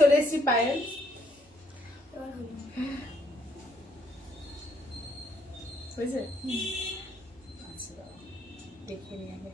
চলে এসেছি পায়েল। বুঝছে? আচ্ছা দাঁড়াও, দেখে নিই আগে।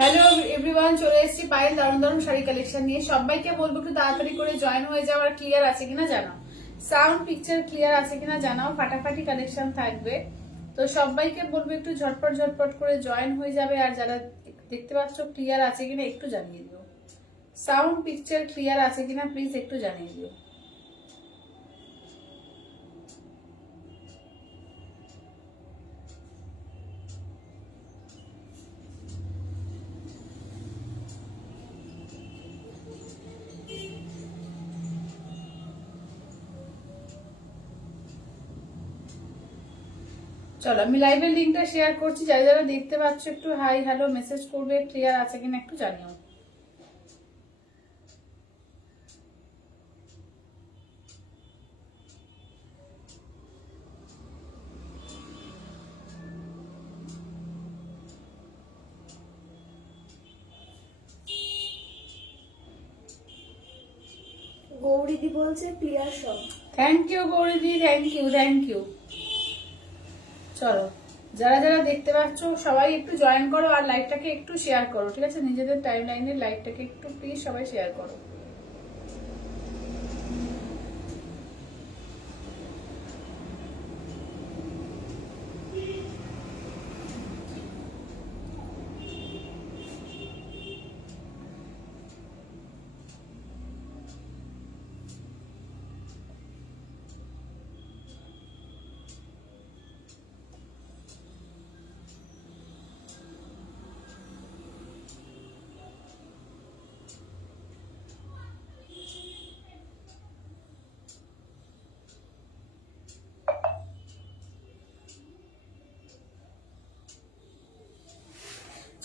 হ্যালো এভরিওয়ান, চলে এসেছি পায়েল দারুণ দারুণ শাড়ি কালেকশন নিয়ে। সবাইকে বলবো একটু তাড়াতাড়ি করে জয়েন হয়ে যাও। আর ক্লিয়ার আছে কিনা জানাও, সাউন্ড পিকচার ক্লিয়ার আছে কিনা জানাও। ফাটাফাটি কালেকশন থাকবে, তো সবাইকে বলবো একটু ঝটপট ঝটপট করে জয়েন হয়ে যাবে। আর যারা দেখতে পাচ্ছ ক্লিয়ার আছে কিনা একটু জানিয়ে দিও, সাউন্ড পিকচার ক্লিয়ার আছে কিনা প্লিজ একটু জানিয়ে দিও। চলো আমি লাইভের লিঙ্কটা শেয়ার করছি, যারা যারা দেখতে পাচ্ছ একটু হাই হ্যালো মেসেজ করবে, ক্লিয়ার আছে কিনা একটু জানিও। গৌরীদি বলছে ক্লিয়ার সব। থ্যাংক ইউ গৌরীদি, থ্যাংক ইউ থ্যাংক ইউ। চলো যারা যারা দেখতে পাচ্ছ সবাই একটু জয়েন করো আর লাইভটাকে একটু শেয়ার করো, ঠিক আছে? নিজেদের টাইম লাইনের লাইভটাকে একটু প্লিজ সবাই শেয়ার করো।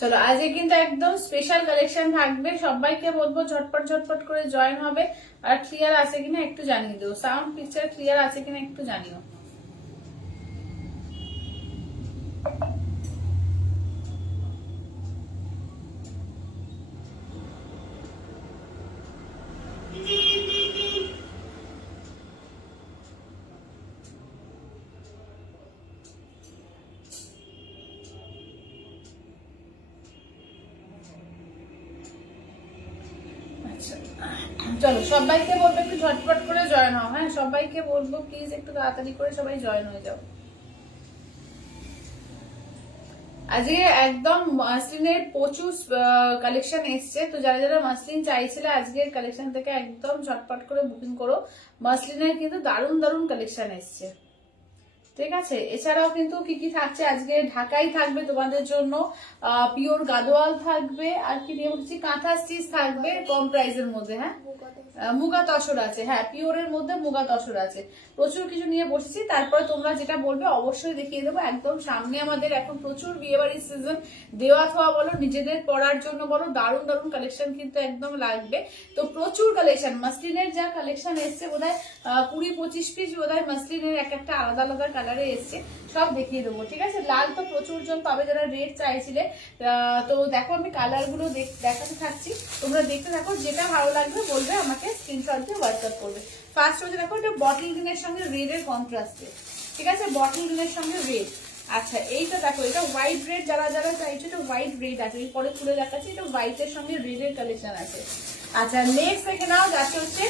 চলো আজকে কিন্তু একদম স্পেশাল কালেকশন থাকবে, সবাইকে বলবো ঝটপট ঝটপট করে জয়েন হবে। আর ক্লিয়ার আছে কিনা একটু জানিয়ে দিও, সাউন্ড পিকচার ক্লিয়ার আছে কিনা একটু জানিও। চলো সবাইকে বলবো একটু ঝটপট করে জয়েন হও। হ্যাঁ সবাইকে বলবো প্লিজ একটু তাড়াতাড়ি করে সবাই জয়েন হয়ে যাও। আজকে একদম মাসলিনের প্রচুর কালেকশন এসছে, তো যারা যারা মাসলিন চাইছিলে আজকের কালেকশন থেকে একদম ঝটপট করে বুকিং করো। মাসলিনের কিন্তু দারুণ দারুণ কালেকশন এসছে, ঠিক আছে? এছাড়াও কিন্তু কি কি থাকছে আজকে, ঢাকাই থাকবে তোমাদের জন্য, পিওর গাদোয়াল থাকবে, আর কি নিয়ে বলছি কাঁথা স্টিচ থাকবে কম প্রাইসের মধ্যে। হ্যাঁ মুগা তসর আছে, হ্যাঁ পিওরের মধ্যে মুগা তসর আছে, প্রচুর কিছু নিয়ে বসেছি। তারপরে তোমরা যেটা বলবে অবশ্যই দেখিয়ে দেবো। একদম সামনে আমাদের এখন প্রচুর বিয়ে বাড়ির সিজন, দেওয়া থোয়া বলো নিজেদের পড়ার জন্য বলো, দারুণ দারুণ কালেকশন কিন্তু একদম লাগবে। তো প্রচুর কালেকশন, মাসলিনের যা কালেকশন এসছে বোধহয় 20-25 পিস বোধহয় মাসলিনের এক একটা আলাদা আলাদা কালারে এসছে, সব দেখিয়ে দেবো, ঠিক আছে? লাল তো প্রচুর জন পাবে যারা রেড চাইছিলে। তো দেখো আমি কালার গুলো দেখাতে থাকছি, তোমরা দেখতে থাকো, যেটা ভালো লাগবে বলবে আমাকে, স্ক্রিনশট দিয়ে হোয়াটসঅ্যাপ করবে। ফার্স্ট হচ্ছে দেখো এটা বটল গ্রিনের সঙ্গে রেড এর কন্ট্রাস্টে, ঠিক আছে? বটল গ্রিনের সঙ্গে রেড। আচ্ছা এইটা দেখো, এটা হোয়াইট রেড, যারা যারা চাইছো এটা হোয়াইট রেড আছে, এই পরে খুলে দেখাচ্ছি, এটা হোয়াইটের সঙ্গে রেড এর কালেকশন আছে। আচ্ছা নেক্সট দেখে নাও, যাচ্ছে হচ্ছে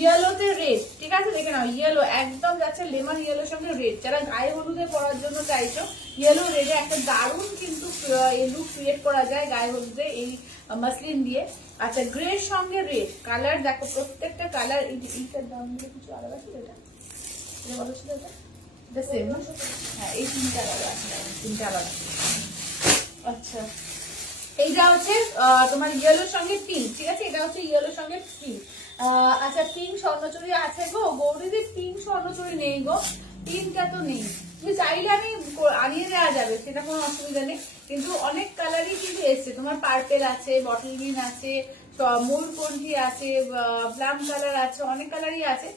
ইয়েলোতে রেড, ঠিক আছে? দেখে নাও ইয়েলো একদম যাচ্ছে লেমন ইয়েলোর সঙ্গে রেড, যারা গায়ে হলুদে পরার জন্য চাইছো ইয়েলো রেডে একটা দারুণ কিন্তু লুক ক্রিয়েট করা যায় গায়ে হলুদে এই মাসলিন দিয়ে। আচ্ছা গ্রের সঙ্গে রেড কালার দেখো, প্রত্যেকটা কালার। এইটার দাম দিয়ে কিছু আলাদা ছিল, এটা বলো ছিল, এটা সেম না? হ্যাঁ এই তিনটা আলাদা আছে, তিনটা আলাদা। আচ্ছা এইটা হচ্ছে তোমার ইয়েলোর সঙ্গে পিঙ্ক, ঠিক আছে? এটা হচ্ছে ইয়েলোর সঙ্গে পিঙ্ক। আচ্ছা পিঙ্ক স্বর্ণচুরি আছে গো গৌরীদি, পিঙ্ক স্বর্ণচুরি নেই গো, পিঙ্কটা তো নেই। তুমি চাইলে আমি আনিয়ে দেওয়া যাবে, সেটা কোনো অসুবিধা নেই, কিন্তু অনেক কালারই কিন্তু এসছে। তোমার পার্পেল আছে, বটল গ্রিন আছে, ময়ূরকণ্ঠী আছে, প্লাম কালার আছে, অনেক কালারই আছে।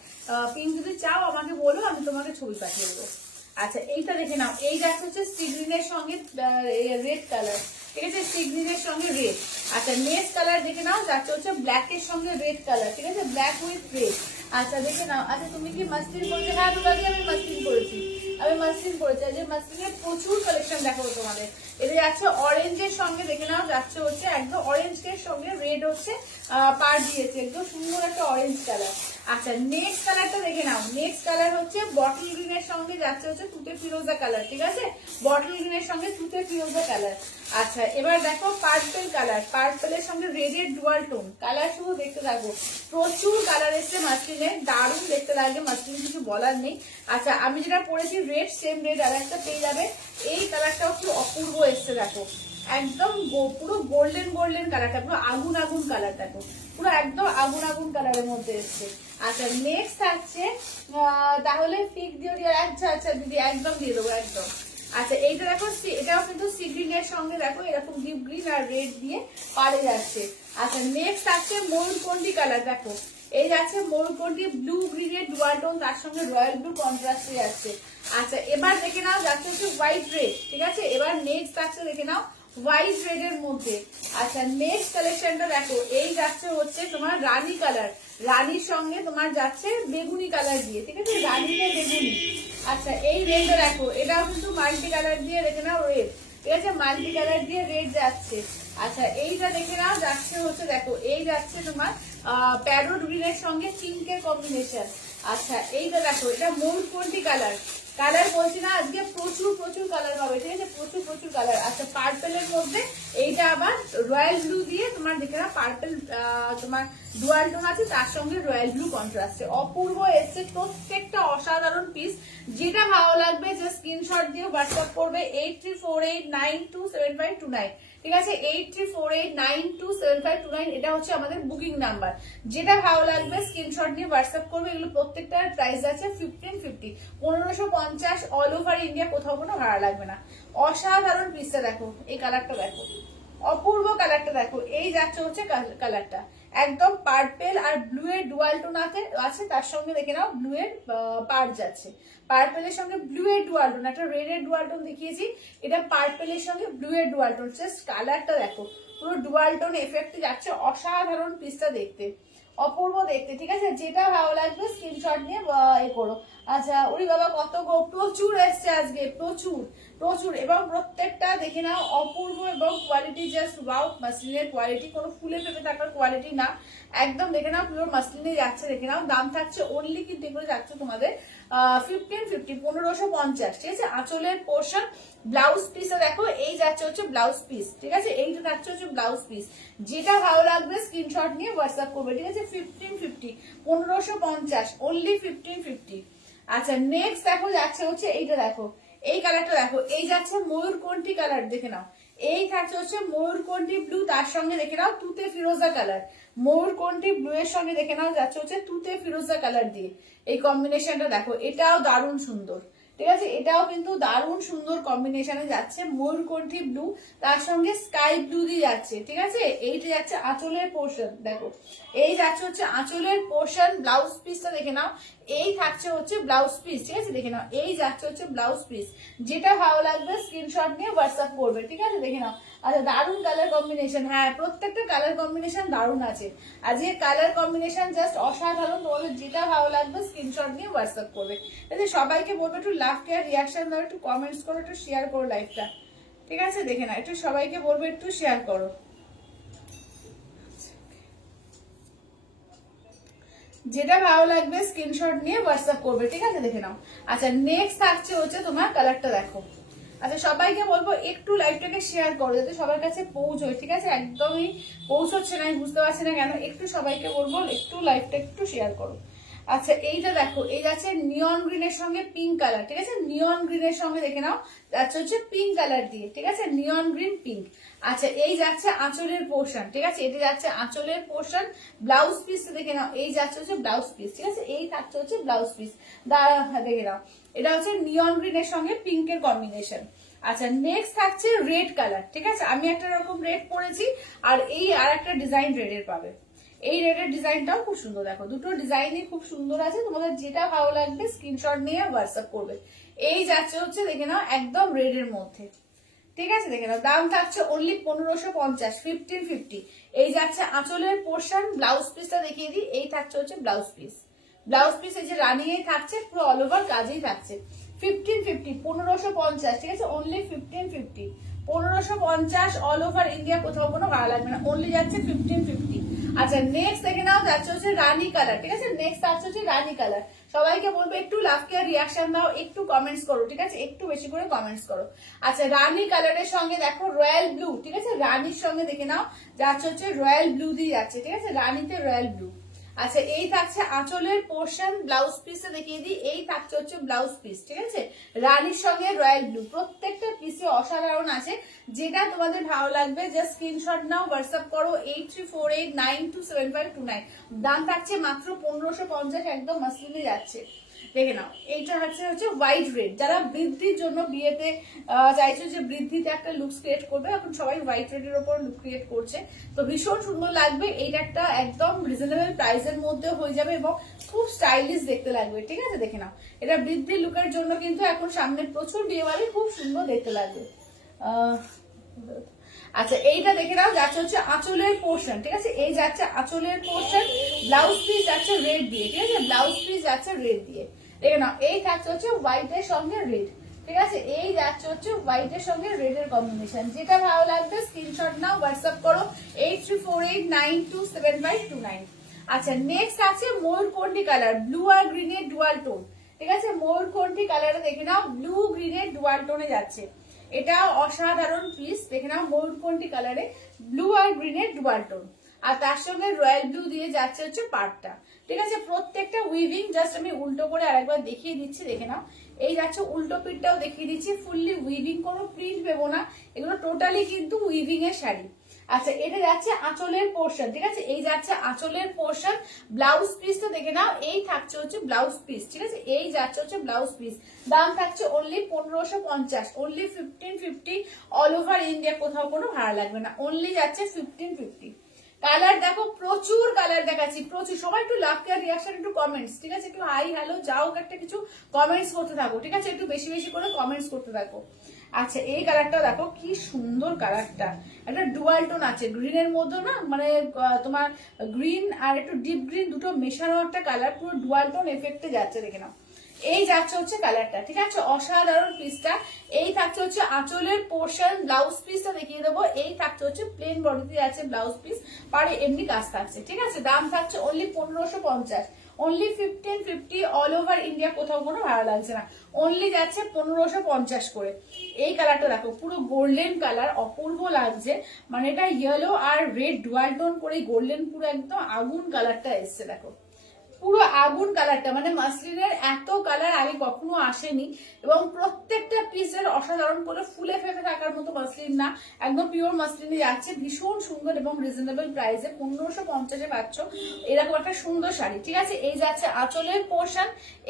পিঙ্ক যদি চাও আমাকে বলো, আমি তোমাকে ছবি পাঠিয়ে দেবো। আচ্ছা এইটা দেখে নাও, এই দেখো হচ্ছে সি গ্রিনের সঙ্গে রেড কালার, ঠিক আছে, সি গ্রিনের সঙ্গে রেড। আচ্ছা নেক্সট কালার দেখে নাও, যাচ্ছে হচ্ছে ব্ল্যাক এর সঙ্গে রেড কালার, ঠিক আছে, ব্ল্যাক উইথ রেড। আচ্ছা দেখে নাও। আচ্ছা তুমি কি মাসলিন করেছো? হ্যাঁ দুর্গাদি আমি মাসলিন করেছি, আমি মাসলিন করেছি। আজ মাসলিনের প্রচুর কালেকশন দেখাবো তোমাদের। এটা যাচ্ছে অরেঞ্জের সঙ্গে, দেখে নাও, যাচ্ছে হচ্ছে একদম অরেঞ্জের সঙ্গে রেড হচ্ছে পার দিয়েছে, একদম সুন্দর একটা অরেঞ্জ কালার। আচ্ছা নেক্সট কালারটা দেখে নাও, নেক্সট কালার হচ্ছে বটল গ্রিনের সঙ্গে যাচ্ছে হচ্ছে তুতে ফিরোজা কালার, ঠিক আছে, বটল গ্রিনের সঙ্গে তুতে ফিরোজা কালার। আচ্ছা এবার দেখো পার্পেল কালার, পার্পেলের সঙ্গে রেডের ডুয়াল টোন কালার, শুধু দেখতে থাকো, প্রচুর কালার এসছে মাসলিনের, দারুণ দেখতে লাগে মাসলিন, কিছু বলার নেই। আচ্ছা আমি যেটা পরেছি রেড, সেম রেড আর একটা পেয়ে যাবে। এই কালারটাও কি অপূর্ব এসছে দেখো, একদম পুরো গোল্ডেন গোল্ডেন কালারটা, পুরো আগুন আগুন কালার দেখো, পুরো একদম আগুন আগুন কালারের মধ্যে এসছে। আচ্ছা নেক্সট থাকছে তাহলে পিক দিয়ে দিয়ে, আচ্ছা আচ্ছা দিদি একদম দিয়ে দেবো একদম। আচ্ছা এইটা দেখো, এটাও কিন্তু সি গ্রিনের সঙ্গে দেখো এরকম ডিপ গ্রিন আর রেড দিয়ে পারে যাচ্ছে। আচ্ছা নেক্সট থাকছে ময়ূরকণ্ঠী কালার, দেখো এই যাচ্ছে ময়ূরকণ্ঠী ব্লু গ্রিনের ডুয়াল টোন, তার সঙ্গে রয়্যাল ব্লু কন্ট্রাস্টে যাচ্ছে। আচ্ছা এবার দেখে নাও, যাচ্ছে হচ্ছে হোয়াইট রেড, ঠিক আছে, এবার নেক্সট থাকছে দেখে নাও হোয়াইট রেড এর মধ্যে। আচ্ছা নেক্সট কালেকশনটা দেখো, এই যাচ্ছে হচ্ছে তোমার রানী কালার, রানীর সঙ্গে তোমার যাচ্ছে বেগুনি কালার দিয়ে, ঠিক আছে, রানীতে বেগুনি। আচ্ছা এই রেডটা দেখো, এটাও কিন্তু মাল্টি কালার দিয়ে দেখে নাও রেড, ঠিক আছে, মাল্টি কালার দিয়ে রেড যাচ্ছে। আচ্ছা এইটা দেখে নাও, যাচ্ছে হচ্ছে দেখো, এই যাচ্ছে তোমার প্যারোট গ্রিনের সঙ্গে পিঙ্কের কম্বিনেশন। আচ্ছা এইটা দেখো, এটা ময়ূরকণ্ঠী কালার, কালার বলছি না আজকে প্রচুর প্রচুর কালার পাবে, ঠিক আছে, প্রচুর প্রচুর কালার। আচ্ছা পার্পেলের মধ্যে এইটা আবার রয়্যাল ব্লু দিয়ে তোমার দেখে না, পার্পেল তোমার ডুয়াল টোন আছে, তার সঙ্গে রয়্যাল ব্লু কন্ট্রাস্টে অপূর্ব এসছে, প্রত্যেকটা অসাধারণ পিস। যেটা ভালো লাগবে যে স্ক্রিনশট দিয়ে হোয়াটসঅ্যাপ করবে 8348927529, ঠিক আছে, 8348927529, এটা হচ্ছে আমাদের বুকিং নাম্বার। যেটা ভালো লাগবে স্ক্রিনশট নিয়ে হোয়াটসঅ্যাপ করবে। এগুলো প্রত্যেকটার প্রাইস আছে 1550, 1550 অল ওভার ইন্ডিয়া, কোথাও কোনো ভাড়া লাগবে না। অসাধারণ পিসটা দেখো, এই কালারটা দেখো, অপূর্ব কালারটা দেখো, এই যাচ্ছে হচ্ছে কালারটা একদম পার্পেল আর ব্লু এর ডুয়াল টোন আছে, তার সঙ্গে দেখে নাও ব্লু এর পার যাচ্ছে, পার্পেলের সঙ্গে ব্লু এর ডুয়াল টোন, একটা রেড এর ডুয়াল টোন দেখিয়েছি, এটা পার্পেলের সঙ্গে ব্লু এর ডুয়াল টোন, জাস্ট কালারটা দেখো, পুরো ডুয়াল টোন এফেক্ট যাচ্ছে, অসাধারণ পিসটা দেখতে, অপূর্ব দেখতে, ঠিক আছে, যেটা ভালো লাগবে স্ক্রিনশট নিয়ে এ করো। আচ্ছা ওরে বাবা কত গো, প্রচুর এসছে আজকে, প্রচুর প্রচুর, এবং প্রত্যেকটা দেখে নাও অপূর্ব, এবং কোয়ালিটি জাস্ট ওয়াও, মাসলিনের কোয়ালিটি কোনো ফুলে ফেপে থাকার কোয়ালিটি না, একদম দেখে নাও পিওর মাসলিনে যাচ্ছে, দেখে নাও দাম থাকছে অনলি কিন্তু এগুলো যাচ্ছে তোমাদের 1550, 1550, ঠিক আছে। আঁচলের পোর্শন, ব্লাউজ পিসে দেখো, এই যাচ্ছে হচ্ছে ব্লাউজ পিস, ঠিক আছে, এইটা যাচ্ছে হচ্ছে ব্লাউজ পিস। যেটা ভালো লাগবে স্ক্রিনশট নিয়ে হোয়াটসঅ্যাপ করবে, ঠিক আছে, 1550, 1550 অনলি 1550। আচ্ছা নেক্সট দেখো, যাচ্ছে হচ্ছে এইটা দেখো, এই কালারটা দেখো, এই যাচ্ছে ময়ূরকণ্ঠী কালার, দেখে নাও, এই থাকছে হচ্ছে ময়ূরকণ্ঠী ব্লু, তার সঙ্গে দেখে নাও তুতে ফিরোজা কালার, ময়ূরকণ্ঠী ব্লু এর সঙ্গে দেখে নাও যাচ্ছে হচ্ছে তুতে ফিরোজা কালার দিয়ে, এই কম্বিনেশনটা দেখো, এটাও দারুণ সুন্দর, ঠিক আছে, এটাও কিন্তু দারুণ সুন্দর কম্বিনেশনে যাচ্ছে, ময়ূরকণ্ঠী ব্লু তার সঙ্গে স্কাই ব্লু দিয়ে যাচ্ছে, ঠিক আছে। এইটা যাচ্ছে আঁচলের পোর্শন, দেখো এই যাচ্ছে হচ্ছে আঁচলের পোর্শন, ব্লাউজ পিসটা দেখে নাও, এই থাকছে হচ্ছে ব্লাউজ পিস, ঠিক আছে, দেখে নাও এই যাচ্ছে হচ্ছে ব্লাউজ পিস। যেটা ভালো লাগবে স্ক্রিনশট নিয়ে হোয়াটসঅ্যাপ করবে, ঠিক আছে, দেখে নাও। আচ্ছা দারুণ কালার কম্বিনেশন, হ্যাঁ প্রত্যেকটা কালার কম্বিনেশন দারুণ আছে, আজকে কালার কম্বিনেশন জাস্ট অসাধারণ, তোমাদের যেটা ভালো লাগবে স্ক্রিনশট নিয়ে হোয়াটসঅ্যাপ করবে। সবাইকে বলবো একটু লাভ কেয়ার রিয়াকশন দাও, একটু কমেন্টস করো, একটু শেয়ার করো লাইভটা, ঠিক আছে, দেখে না একটু সবাইকে বলবো একটু শেয়ার করো। যেটা ভালো লাগবে স্ক্রিনশট নিয়ে হোয়াটসঅ্যাপ করবে, ঠিক আছে, দেখে নাও। আচ্ছা নেক্সট থাকছে হচ্ছে তোমার কালারটা দেখো। আচ্ছা সবাইকে বলবো একটু লাইভটাকে শেয়ার করো, যাতে সবার কাছে পৌঁছয়, ঠিক আছে, একদমই পৌঁছচ্ছে না, আমি বুঝতে পারছি না কেন, একটু সবাইকে বলবো একটু লাইভটা একটু শেয়ার করো। আচ্ছা এইটা দেখো, এই যাচ্ছে নিয়ন গ্রিনের সঙ্গে পিঙ্ক কালার, ঠিক আছে, নিয়ন গ্রিনের সঙ্গে দেখে নাও যাচ্ছে হচ্ছে পিঙ্ক কালার দিয়ে, ঠিক আছে, নিয়ন গ্রিন পিঙ্ক। আচ্ছা এই যাচ্ছে আঁচলের পোর্শন, ঠিক আছে, এটা যাচ্ছে আঁচলের পোর্শন। ব্লাউজ পিস দেখে নাও, এই যাচ্ছে হচ্ছে ব্লাউজ পিস, ঠিক আছে, এই থাকছে হচ্ছে ব্লাউজ পিস। দেখে নাও, এটা হচ্ছে নিয়ন গ্রিনের সঙ্গে পিঙ্কের কম্বিনেশন। আচ্ছা নেক্সট থাকছে রেড কালার, ঠিক আছে, আমি একটা রকম রেড পরেছি, আর এই আর একটা ডিজাইন রেডের পাবে। এই রেডের ডিজাইনটাও খুব সুন্দর, দেখো দুটো ডিজাইনই খুব সুন্দর আছে, তোমাদের যেটা ভালো লাগবে স্ক্রিনশট নিয়ে হোয়াটসঅ্যাপ করবে। এই যাচ্ছে হচ্ছে দেখে নাও একদম রেডের মধ্যে, ঠিক আছে, দেখে নাও দাম থাকছে অনলি 1550, 1550। এই যাচ্ছে আঁচলের পোর্শন, ব্লাউজ পিসটা দেখিয়ে দিই, এই থাকছে হচ্ছে ব্লাউজ পিস। ব্লাউজ পিস এই যে রানিংয়েই থাকছে, পুরো অল ওভার কাজেই থাকছে। 1550, 1550, ঠিক আছে, অনলি 1550, 1550 অল ওভার ইন্ডিয়া, কোথাও কোনো ভাড়া লাগবে না, অনলি যাচ্ছে 1550। আচ্ছা নেক্সট দেখে নাও যাচ্ছে হচ্ছে রানী কালার, ঠিক আছে, নেক্সট যাচ্ছে হচ্ছে রানী কালার। সবাইকে বলবো একটু লাভ কেয়ার রিয়াকশন দাও, একটু কমেন্টস করো, ঠিক আছে, একটু বেশি করে কমেন্টস করো। আচ্ছা রানী কালারের সঙ্গে দেখো রয়্যাল ব্লু, ঠিক আছে, রানীর সঙ্গে দেখে নাও যাচ্ছে হচ্ছে রয়্যাল ব্লু দিয়ে যাচ্ছে, ঠিক আছে, রানীতে রয়্যাল ব্লু। আচ্ছা এই থাকছে আঁচলের পোর্শন, ব্লাউজ পিসে দেখিয়ে দিই, এই থাকছে হচ্ছে ব্লাউজ পিস, ঠিক আছে, রানীর সঙ্গে রয়্যাল ব্লু। প্রত্যেকটা পিসে অসাধারণ আছে, যেটা তোমাদের ভালো লাগবে জাস্ট স্ক্রিনশট নাও, হোয়াটসঅ্যাপ করো 8348927529। দাম থাকছে মাত্র 1550, একদম মাসলিনে যাচ্ছে। দেখে নাও এইটা হচ্ছে হচ্ছে হোয়াইট রেড, যারা বৃদ্ধির জন্য বিয়েতে চাইছো যে বৃদ্ধিতে একটা লুকস ক্রিয়েট করবে, এখন সবাই হোয়াইট রেডের ওপর লুক ক্রিয়েট করছে, তো ভীষণ সুন্দর লাগবে। এইটা একটা একদম রিজনেবল প্রাইসের মধ্যে হয়ে যাবে এবং খুব স্টাইলিশ দেখতে লাগবে, ঠিক আছে, দেখে নাও এটা বৃদ্ধির লুকের জন্য কিন্তু এখন সামনে প্রচুর বিয়ে বাড়ি, খুব সুন্দর দেখতে লাগবে। আচ্ছা এইটা দেখে নাও যাচ্ছে হচ্ছে আঁচলের পোর্শন, ঠিক আছে, এই যাচ্ছে আঁচলের পোর্শন, ব্লাউজ পিস যাচ্ছে রেড দিয়ে, ঠিক আছে, ব্লাউজ পিস যাচ্ছে রেড দিয়ে। দেখে নাও এই থাকছে হচ্ছে হোয়াইটের সঙ্গে রেড, ঠিক আছে, এই যাচ্ছে হচ্ছে হোয়াইটের সঙ্গে রেডের কম্বিনেশন। যেটা ভালো লাগবে স্ক্রিনশট নাও, হোয়াটসঅ্যাপ করো 8348927529। আচ্ছা নেক্সট আছে ময়ূরকণ্ঠী কালার, ব্লু আর গ্রিনের ডুয়াল টোন, ঠিক আছে, ময়ূরকণ্ঠী কালারে দেখে নাও ব্লু গ্রিনের ডুয়াল টোনে যাচ্ছে, এটা অসাধারণ পিস। দেখে নাও ময়ূরকণ্ঠী কালারে ব্লু আর গ্রিনের ডুয়াল টোন, আর তার সঙ্গে রয়্যাল ব্লু দিয়ে যাচ্ছে হচ্ছে পাড়টা, ঠিক আছে, প্রত্যেকটা উইভিং জাস্ট আমি উল্টো করে আরেকবার দেখিয়ে দিচ্ছি, দেখে নাও এই যাচ্ছে উল্টো পিঠটাও দেখিয়ে দিচ্ছি, ফুললি উইভিং, কোনো প্রিন্ট পেবো না, এগুলো টোটালি কিন্তু উইভিং এর শাড়ি। আচ্ছা এটা যাচ্ছে আঁচলের পোর্শন, ঠিক আছে, এই যাচ্ছে আঁচলের পোর্শন, ব্লাউজ পিসটা দেখে নাও, এই থাকছে হচ্ছে ব্লাউজ পিস, ঠিক আছে, এই যাচ্ছে হচ্ছে ব্লাউজ পিস। দাম থাকছে only 1550, only 1550, all over India, কোথাও কোনো ভাড়া লাগবে না, অনলি যাচ্ছে 1550। কালার দেখো প্রচুর কালার দেখাচ্ছি, প্রচুর। সবাই একটু লাভ কেয়ার রিয়াকশন, একটু কমেন্টস, ঠিক আছে, একটু হাই হ্যালো যাও একটা কিছু কমেন্টস করতে থাকো, ঠিক আছে, একটু বেশি বেশি করে কমেন্টস করতে থাকো। আচ্ছা এই কালারটা দেখো কি সুন্দর কালারটা, একটা ডুয়াল টোন আছে গ্রিনের মধ্যে না, মানে তোমার গ্রিন আর একটু ডিপ গ্রিন দুটো মেশানো একটা কালার, পুরো ডুয়াল টোন এফেক্টে যাচ্ছে, দেখে নাও এই যাচ্ছে হচ্ছে কালারটা, ঠিক আছে, অসাধারণ পিসটা। এই থাকছে হচ্ছে আঁচলের পোর্শন, ব্লাউজ পিসটা দেখিয়ে দেবো, এই থাকছে হচ্ছে প্লেন বডিতে আছে ব্লাউজ পিস, পারে এমনি কাজ থাকছে, ঠিক আছে, দাম থাকছে only 1550, only 1550, all over India, কোথাও কোনো ভাড়া লাগছে না, অনলি যাচ্ছে 1550 করে। এই কালারটা দেখো পুরো গোল্ডেন কালার, অপূর্ব লাগছে, মানে এটা ইয়েলো আর রেড ডুয়াল টোন করে গোল্ডেন, পুরো একদম আগুন কালারটা এসছে, দেখো পুরো আগুন কালারটা, মানে মাসলিনের এত কালার আগে কখনো আসেনি, এবং প্রত্যেকটা পিসের অসাধারণ করে ফুলে ফেপে থাকার মতো মাসলিন না, একদম পিওর মাসলিনে যাচ্ছে, ভীষণ সুন্দর এবং রিজনেবল প্রাইসে 1550-এ পাচ্ছ এরকম একটা সুন্দর শাড়ি, ঠিক আছে। এই যাচ্ছে আঁচলের পোর্শন,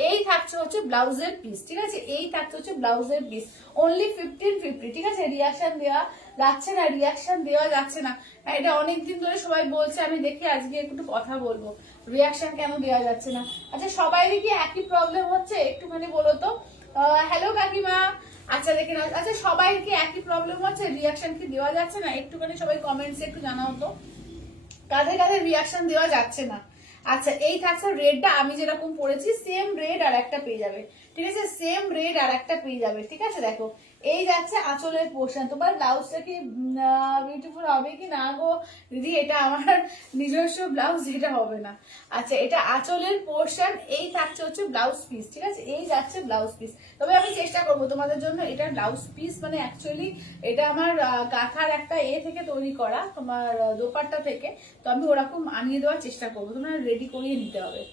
এই থাকছে হচ্ছে ব্লাউজের পিস, ঠিক আছে, এই থাকছে হচ্ছে ব্লাউজের পিস, অনলি 1550, ঠিক আছে। রিয়াকশন দেওয়া যাচ্ছে না, রিয়াকশন দেওয়া যাচ্ছে না, এটা অনেকদিন ধরে সবাই বলছে, আমি দেখি আজকে একটু কথা বলবো, রিয়াকশন কেন দেওয়া যাচ্ছে না। আচ্ছা সবাইরই কি একই প্রবলেম হচ্ছে, একটুখানি বলো তো। হ্যালো কাকিমা, আচ্ছা দেখে নাও, আচ্ছা সবাই কি একই প্রবলেম হচ্ছে, রিয়াকশন কি দেওয়া যাচ্ছে না, একটুখানি সবাই কমেন্টসে একটু জানাও তো কাদের কাদের রিয়াকশন দেওয়া যাচ্ছে না। আচ্ছা এই থাকছে রেডটা, আমি যেরকম পরেছি সেম রেড আর একটা পেয়ে যাবে, ঠিক আছে, সেম রেড আর একটা পেয়ে যাবে, ঠিক আছে। দেখো এই যাচ্ছে আঁচলের পোর্শন, তোমার ব্লাউজটা কি বিউটিফুল হবে কি না গো দিদি, এটা আমার নিজস্ব ব্লাউজ, এটা হবে না। আচ্ছা এটা আঁচলের পোর্শন, এই থাকছে হচ্ছে ব্লাউজ পিস, ঠিক আছে, এই যাচ্ছে ব্লাউজ পিস। তবে আমি চেষ্টা করবো তোমাদের জন্য, এটা ব্লাউজ পিস মানে অ্যাকচুয়ালি এটা আমার কাঁথার একটা থেকে তৈরি করা, তোমার দোপাট্টা থেকে, তো আমি ওরকম আনিয়ে দেওয়ার চেষ্টা করবো, তোমরা রেডি করিয়ে নিতে হবে।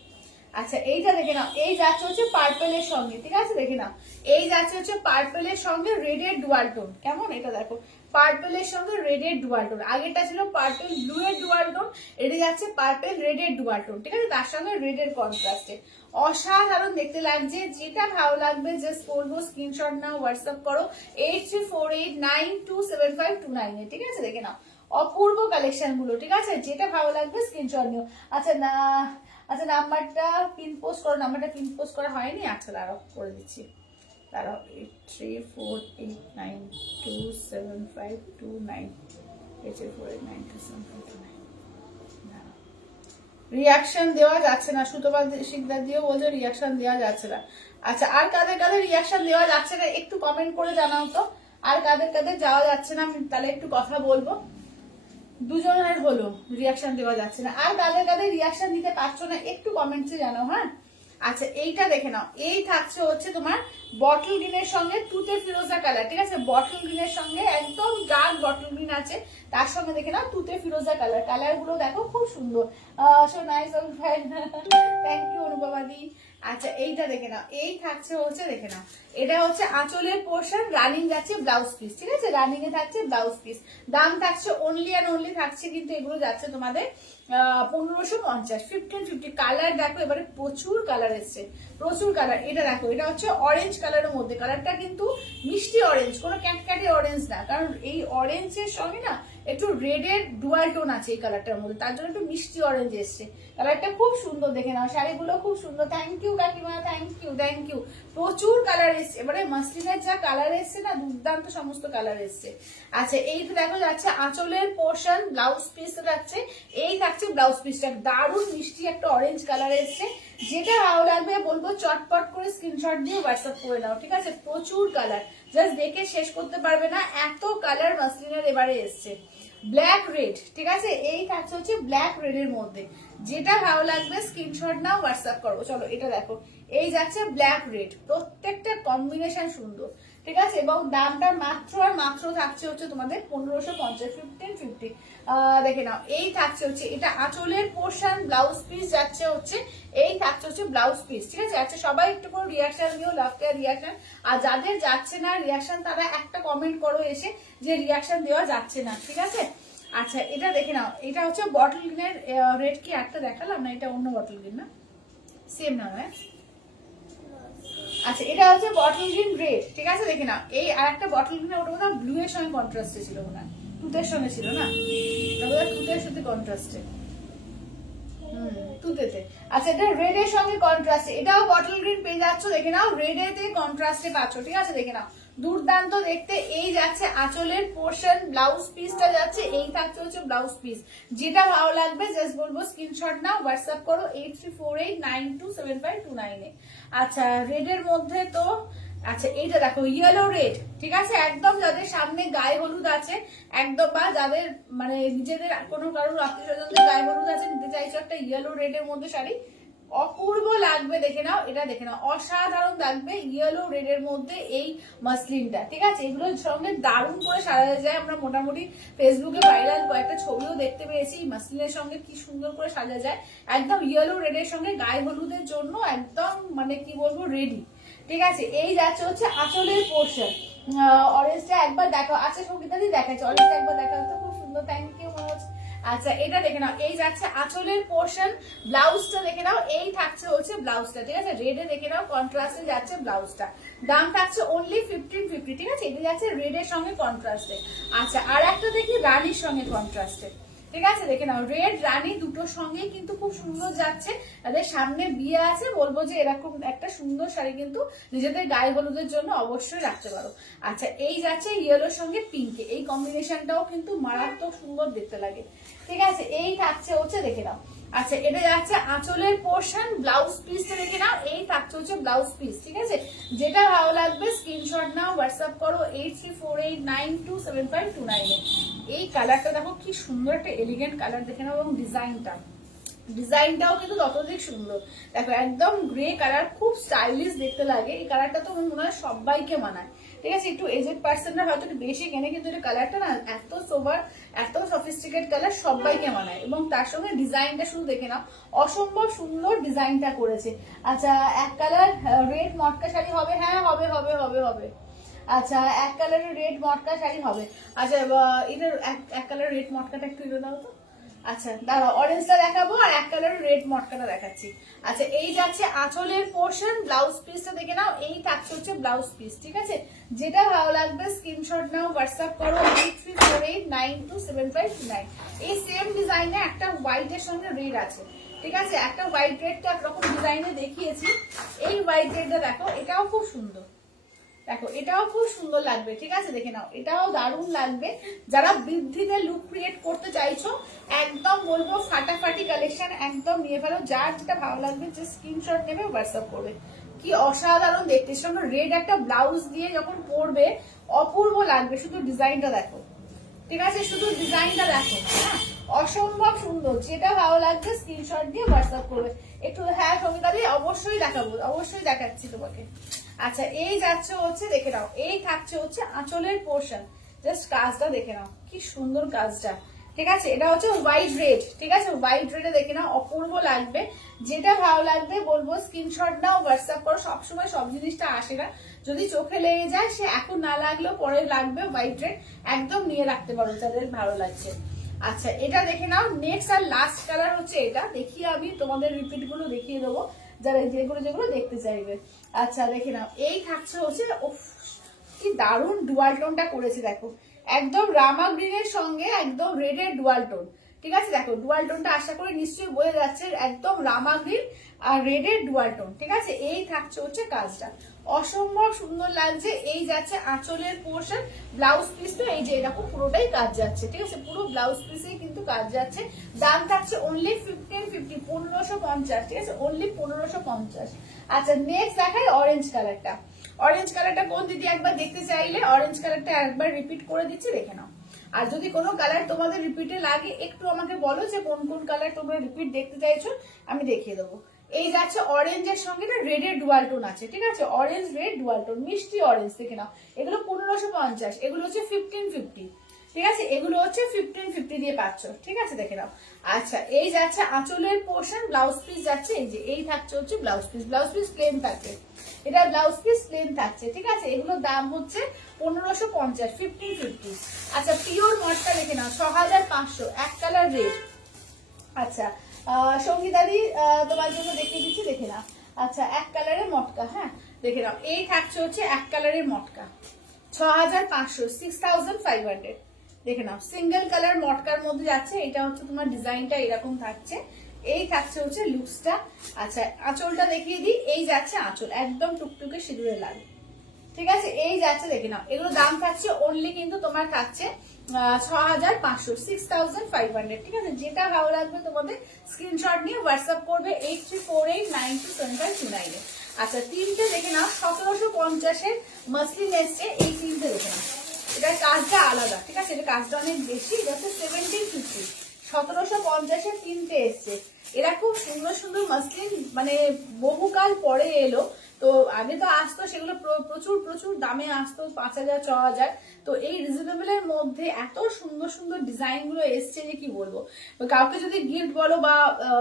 আচ্ছা এইটা দেখে নাও, এই যাচ্ছে হচ্ছে পার্পেলের সঙ্গে, ঠিক আছে দেখে নাও, এই যাচ্ছে হচ্ছে পার্পেলের সঙ্গে রেডের ডুয়াল টোন। কেমন এটা দেখো, পার্পেলের সঙ্গে রেডের ডুয়াল টোন, আগেরটা ছিল পার্পেল ব্লু এর ডুয়াল টোন, এটা যাচ্ছে পার্পেল রেডের ডুয়াল টোন, ঠিক আছে, তার সঙ্গে রেডের কন্ট্রাস্টে অসাধারণ দেখতে লাগছে। যেটা ভালো লাগবে জাস্ট বলবো স্ক্রিনশট নাও, হোয়াটসঅ্যাপ করো 8348927529 ঠিক আছে দেখে নাও, অপূর্ব কালেকশন গুলো, ঠিক আছে, যেটা ভালো লাগবে স্ক্রিনশট নিও। আচ্ছা না, আচ্ছা নাম্বারটা পিন পোস্ট করো, নাম্বারটা পিন পোস্ট করা হয়নি, আচ্ছা দাঁড়াও করে দিচ্ছি, দাঁড়াও 8348927529 8348927529। রিয়াকশন দেওয়া যাচ্ছে না, সুতপা শিকদার দিয়েও বলছো রিয়াকশন দেওয়া যাচ্ছে না। আচ্ছা আর কাদের কাদের রিয়াকশন দেওয়া যাচ্ছে না একটু কমেন্ট করে জানাও তো, আর কাদের কাদের যাওয়া যাচ্ছে না, আমি তাহলে একটু কথা বলবো। দুজনের হলো রিয়াকশন দেওয়া যাচ্ছে না, আর কাদের কাদের রিয়াকশন দিতে পারছো না একটু কমেন্টসে জানাও, হ্যাঁ। আচ্ছা এইটা দেখে নাও, এই থাকছে হচ্ছে তোমার বটল গ্রিনের সঙ্গে তুতে ফিরোজা কালার, ঠিক আছে, বটল গ্রিনের সঙ্গে একদম ডার্ক বটল গ্রিন আছে, তার সঙ্গে দেখে নাও তুতে ফিরোজা কালার, কালার গুলো দেখো খুব সুন্দর, সো নাইস, থ্যাংক ইউ অনুপমাদি। আচ্ছা এইটা দেখে নাও, এই থাকছে হচ্ছে দেখে নাও, এটা হচ্ছে আঁচলের পোর্শন, রানিং যাচ্ছে ব্লাউজ পিস, ঠিক আছে, রানিং এ থাকছে ব্লাউজ পিস, দাম থাকছে অনলি অ্যান্ড অনলি থাকছে কিন্তু এগুলো যাচ্ছে তোমাদের 1550, 1550। কালার দেখো এবারে প্রচুর কালার এসছে, প্রচুর কালার। এটা দেখো, এটা হচ্ছে অরেঞ্জ কালারের মধ্যে, কালারটা কিন্তু মিষ্টি অরেঞ্জ, কোনো ক্যাটক্যাটে অরেঞ্জ না, কারণ এই অরেঞ্জের সঙ্গে না একটু রেডের ডুয়াল টোন আছে এই কালারটার মধ্যে, তার জন্য একটু মিষ্টি অরেঞ্জ এসছে, কালারটা খুব সুন্দর দেখে নাও, শাড়িগুলো খুব সুন্দর, থ্যাংক ইউ কাকিমা, থ্যাংক ইউ থ্যাংক ইউ। প্রচুর কালার এসছে, এবারে মাসলিনের যা কালার এসছে না দুর্দান্ত সমস্ত কালার এসছে। আচ্ছা এই তো দেখো যাচ্ছে আঁচলের পোর্শন, ব্লাউজ পিস যাচ্ছে, এই থাকছে ব্লাউজ পিসটা, দারুণ মিষ্টি একটা অরেঞ্জ কালার এসছে, যেটা ভালো লাগবে বলবো চটপট করে স্ক্রিনশট দিয়ে হোয়াটসঅ্যাপ করে নাও, ঠিক আছে, প্রচুর কালার, জাস্ট দেখে শেষ করতে পারবে না, এত কালার মাসলিনের এবারে এসছে। ব্ল্যাক রেড, ঠিক আছে, এই থাকছে হচ্ছে ব্ল্যাক রেড এর মধ্যে, যেটা ভালো লাগবে স্ক্রিনশট নাও, হোয়াটসঅ্যাপ করো। চলো এটা দেখো, এই যাচ্ছে ব্ল্যাক রেড, প্রত্যেকটা কম্বিনেশন সুন্দর, ঠিক আছে, এবং দামটা মাত্র আর মাত্র থাকছে হচ্ছে তোমাদের 1550, 1550। দেখে নাও, এই থাকছে হচ্ছে এটা আঁচলের পোর্শন, ব্লাউজ পিস যাচ্ছে হচ্ছে, এই থাকছে হচ্ছে ব্লাউজ পিস, ঠিক আছে। আচ্ছা সবাই একটু করে রিয়াকশন দিও, লাভ কেয়ার রিয়াকশন, আর যাদের যাচ্ছে না রিয়াকশন তারা একটা কমেন্ট করো এসে যে রিয়াকশন দেওয়া যাচ্ছে না, ঠিক আছে। আচ্ছা এটা দেখে নাও, এটা হচ্ছে বটল গ্রিনের রেড, কি একটা দেখালাম না, এটা অন্য বটল গ্রিন না, সেম না, হ্যাঁ। আচ্ছা এটা হচ্ছে বটল গ্রিন রেড, ঠিক আছে দেখে নাও, এই আর একটা বটল গ্রিন, ওটা বোধহয় ব্লু এর সঙ্গে কন্ট্রাস্টে ছিল, না তুতের সঙ্গে ছিল, না ওটা বোধহয় তুতের সাথে কন্ট্রাস্টে, তুতেতে। আচ্ছা এটা রেড এর সঙ্গে কন্ট্রাস্টে, এটাও বটল গ্রিন পেয়ে যাচ্ছ, দেখে নাও রেড এতে কন্ট্রাস্টে পাচ্ছ, ঠিক আছে দেখে নাও, দুর্দান্ত দেখতে। এই যাচ্ছে আঁচলের পোর্শন, ব্লাউজ পিসটা যাচ্ছে, এই থাকছে হচ্ছে ব্লাউজ পিস, যেটা ভালো লাগবে জাস্ট বলবো স্ক্রিনশট নাও, হোয়াটসঅ্যাপ করো 8348927529। আচ্ছা রেড এর মধ্যে তো, আচ্ছা এইটা দেখো ইয়েলো রেড, ঠিক আছে, একদম যাদের সামনে গায়ে হলুদ আছে একদম, বা যাদের মানে নিজেদের কোনো কারোর আত্মীয় স্বজনদের গায়ে হলুদ আছে, নিতে চাইছো একটা ইয়েলো রেড এর মধ্যে শাড়ি, অপূর্ব লাগবে, দেখে নাও, এটা দেখে নাও, অসাধারণ লাগবে ইয়েলো রেড এর মধ্যে এই মাসলিনটা, ঠিক আছে, এগুলোর সঙ্গে দারুণ করে সাজানো যায়, আমরা মোটামুটি ফেসবুকে ভাইরাল কয়েকটা ছবিও দেখতে পেয়েছি মাসলিনের সঙ্গে কি সুন্দর করে সাজা যায়, একদম ইয়েলো রেড এর সঙ্গে গায়ে হলুদের জন্য একদম মানে কি বলবো রেডি, ঠিক আছে। এই যাচ্ছে হচ্ছে আঁচলের পোর্শন, অরেঞ্জটা একবার দেখো, আচ্ছা সঙ্গীতাদি দেখাচ্ছে, অরেঞ্জটা একবার দেখা তো খুব সুন্দর, থ্যাংক ইউ মনোজ। আচ্ছা এটা দেখে নাও, এই যাচ্ছে আঁচলের পোর্শন, ব্লাউজটা দেখে নাও, এই থাকছে হচ্ছে ব্লাউজটা, ঠিক আছে, রেডে দেখে নাও কন্ট্রাস্টে যাচ্ছে ব্লাউজটা, দাম থাকছে অনলি 1550, ঠিক আছে, এটা যাচ্ছে রেডের সঙ্গে কন্ট্রাস্টে। আচ্ছা আর একটা দেখি রানীর সঙ্গে কন্ট্রাস্টে, ঠিক আছে দেখে নাও, রেড রানী দুটোর সঙ্গে কিন্তু খুব সুন্দর যাচ্ছে, তাদের সামনে বিয়ে আছে, বলবো যে এরকম একটা সুন্দর শাড়ি কিন্তু নিজেদের গায়ে হলুদের জন্য অবশ্যই রাখতে পারো। আচ্ছা এই যাচ্ছে ইয়েলোর সঙ্গে পিঙ্কে, এই কম্বিনেশনটাও কিন্তু মারাত্মক সুন্দর দেখতে লাগে, ঠিক আছে, এই থাকছে হচ্ছে দেখে নাও। আচ্ছা এটা যাচ্ছে আঁচলের পোর্শন, ব্লাউজ পিসটা দেখে নাও, এই থাকছে হচ্ছে ব্লাউজ পিস, ঠিক আছে, যেটা ভালো লাগবে স্ক্রিনশট নাও, হোয়াটসঅ্যাপ করো 8348927529। এই কালারটা দেখো কি সুন্দর একটা এলিগেন্ট কালার দেখে নাও, এবং ডিজাইনটা ডিজাইনটাও কিন্তু ততধিক সুন্দর। দেখো একদম গ্রে কালার, খুব স্টাইলিশ দেখতে লাগে। এই কালারটা তো আমার মনে হয় সবাইকে মানায়, ঠিক আছে। একটু এজেড পার্সনরা হয়তো একটু বেশি কেনে, কিন্তু এটা কালারটা না এত সোবার, এত সফিস্টিকেট কালার, সবাইকে মানায়। এবং তার সঙ্গে ডিজাইনটা শুধু দেখে নাও, অসম্ভব সুন্দর ডিজাইনটা করেছে। আচ্ছা এক কালার রেড মটকা শাড়ি হবে, হ্যাঁ হবে হবে হবে হবে। আচ্ছা এক কালারের রেড মটকা শাড়ি হবে। আচ্ছা এটার এক কালার রেড মটকাটা একটু ইয়ে দাও তো। আচ্ছা দাঁড়াও, অরেঞ্জটা দেখাবো আর এক কালারের রেড মটকাটা দেখাচ্ছি। আচ্ছা এই যাচ্ছে আঁচলের পোর্শন, ব্লাউজ পিসটা দেখে নাও, এই থাকছে হচ্ছে ব্লাউজ পিস, ঠিক আছে। যেটা ভালো লাগবে স্ক্রিনশট নাও, হোয়াটসঅ্যাপ করো 8348927529। এই সেম ডিজাইনে একটা হোয়াইটের সঙ্গে রেড আছে, ঠিক আছে। একটা হোয়াইট রেডটা একরকম ডিজাইনে দেখিয়েছি, এই হোয়াইট রেডটা দেখো, এটাও খুব সুন্দর। দেখো এটাও খুব সুন্দর লাগবে, ঠিক আছে, দেখে নাও, এটাও দারুণ লাগবে। যারা বৃদ্ধিতে লুক ক্রিয়েট করতে চাইছো, একদম বলবো ফাটাফাটি কালেকশন, একদম নিয়ে ফেলো। যার যেটা ভালো লাগবে যে স্ক্রিনশট নেবে, হোয়াটসঅ্যাপ করবে। কি অসাধারণ দেখতে, সঙ্গে রেড একটা ব্লাউজ দিয়ে যখন পরবে অপূর্ব লাগবে। শুধু ডিজাইনটা দেখো, ঠিক আছে, শুধু ডিজাইনটা দেখো, হ্যাঁ অসম্ভব সুন্দর। যেটা ভালো লাগবে স্ক্রিনশট দিয়ে হোয়াটসঅ্যাপ করবে একটু। হ্যাঁ সঙ্গীতা দি অবশ্যই দেখাবো, অবশ্যই দেখাচ্ছি তোমাকে। আচ্ছা এই যাচ্ছে হচ্ছে, দেখে নাও, এই থাকছে হচ্ছে আঁচলের পোর্শন। জাস্ট কাজটা দেখে নাও, কি সুন্দর কাজটা, ঠিক আছে। এটা হচ্ছে হোয়াইট রেড, ঠিক আছে, হোয়াইট রেডে দেখে নাও, অপূর্ব লাগবে। যেটা ভালো লাগবে বলবো স্ক্রিনশট নাও, হোয়াটসঅ্যাপ করো। সবসময় সব জিনিসটা আসে না, যদি চোখে লেগে যায় সে এখন না লাগলেও পরে লাগবে। হোয়াইট রেড একদম নিয়ে রাখতে পারো যাদের ভালো লাগছে। আচ্ছা এটা দেখে নাও, নেক্সট আর লাস্ট কালার হচ্ছে এটা। দেখিয়ে আমি তোমাদের রিপিট গুলো দেখিয়ে দেবো, যারা যেগুলো যেগুলো দেখতে চাইবে। আচ্ছা দেখে নাও, এই থাকছে হচ্ছে, কি দারুণ ডুয়াল টোনটা করেছে দেখো, একদম রামা গ্রিনের সঙ্গে একদম রেডের ডুয়াল টোন, ঠিক আছে। দেখো ডুয়াল টোনটা আশা করি নিশ্চয়ই বোঝা যাচ্ছে, একদম রামা গ্রিন আর রেডের ডুয়াল টোন, ঠিক আছে। এই থাকছে হচ্ছে কাজটা, অসম্ভব সুন্দর লাগছে। এই যাচ্ছে আঁচলের পোর্শন, ব্লাউজ পিস তো এই যে এরকম পুরোটাই কাজ যাচ্ছে, ঠিক আছে, পুরো ব্লাউজ পিসেই কিন্তু কাজ যাচ্ছে। দাম থাকছে অনলি 1550, 1550, ঠিক আছে, অনলি 1550। আচ্ছা নেক্সট দেখাই অরেঞ্জ কালারটা। অরেঞ্জ কালারটা কোন দিদি একবার দেখতে চাইলে অরেঞ্জ কালারটা একবার রিপিট করে দিচ্ছি, দেখে নাও। আর যদি কোনো কালার তোমাদের রিপিটে লাগে একটু আমাকে বলো যে কোন কোন কালার তোমরা রিপিট দেখতে চাইছো, আমি দেখিয়ে দেবো। এই যাচ্ছে অরেঞ্জের সঙ্গে না রেডের ডুয়াল টোন আছে, ঠিক আছে, অরেঞ্জ রেড ডুয়াল টোন, মিষ্টি অরেঞ্জ, দেখে নাও। এগুলো 1550, এগুলো হচ্ছে 1550, ঠিক আছে, এগুলো হচ্ছে 1550 দিয়ে পাচ্ছ, ঠিক আছে, দেখে নাও। আচ্ছা এই যাচ্ছে আঁচলের পোর্শন, ব্লাউজ পিস যাচ্ছে এই যে, এই থাকছে হচ্ছে blouse piece, blouse piece plane থাকবে, এটা ব্লাউজ পিস প্লেন থাকছে, ঠিক আছে। এগুলোর দাম হচ্ছে 1550, 1550। আচ্ছা পিওর মটকা দেখে নাও, 6500, এক কালার রেড। আচ্ছা সঙ্গীতাদি তোমার জন্য দেখিয়ে দিচ্ছি, দেখে নাও। আচ্ছা এক কালারের মটকা, হ্যাঁ দেখে নাও, এই থাকছে হচ্ছে এক কালারের মটকা, 6500, 6500, দেখে নাও। সিঙ্গেল কালার মটকার মধ্যে যাচ্ছে, এটা হচ্ছে তোমার ডিজাইনটা এরকম থাকছে, এই থাকছে হচ্ছে লুকসটা। আচ্ছা আঁচলটা দেখিয়ে দিই, এই যাচ্ছে আঁচল, একদম টুকটুকে সিঁদুরে লাল, ঠিক আছে, এই যাচ্ছে দেখে নাও। এগুলো দাম থাকছে অনলি কিন্তু তোমার থাকছে 6500, 6500, ঠিক আছে। যেটা ভালো লাগবে তোমাদের স্ক্রিনশট নিয়ে হোয়াটসঅ্যাপ করবে 8348927529। আচ্ছা তিনটে দেখে নাও, 1750-এর মাসলিন এসছে, এই তিনটে দেখে নাও, এটার কাজটা আলাদা, ঠিক আছে, এটা কাজটা অনেক বেশি, এটা হচ্ছে 1750, 1750-এর তিনটে এসছে। এরা খুব সুন্দর সুন্দর মাসলিন, মানে বহুকাল পরে এলো। তো আগে তো আসতো, সেগুলো প্রচুর প্রচুর দামে আসতো, 5000 6000। তো এই রিজনেবল এর মধ্যে এত সুন্দর সুন্দর ডিজাইন গুলো এসছে যে কি বলবো। কাউকে যদি গিফট বলো বা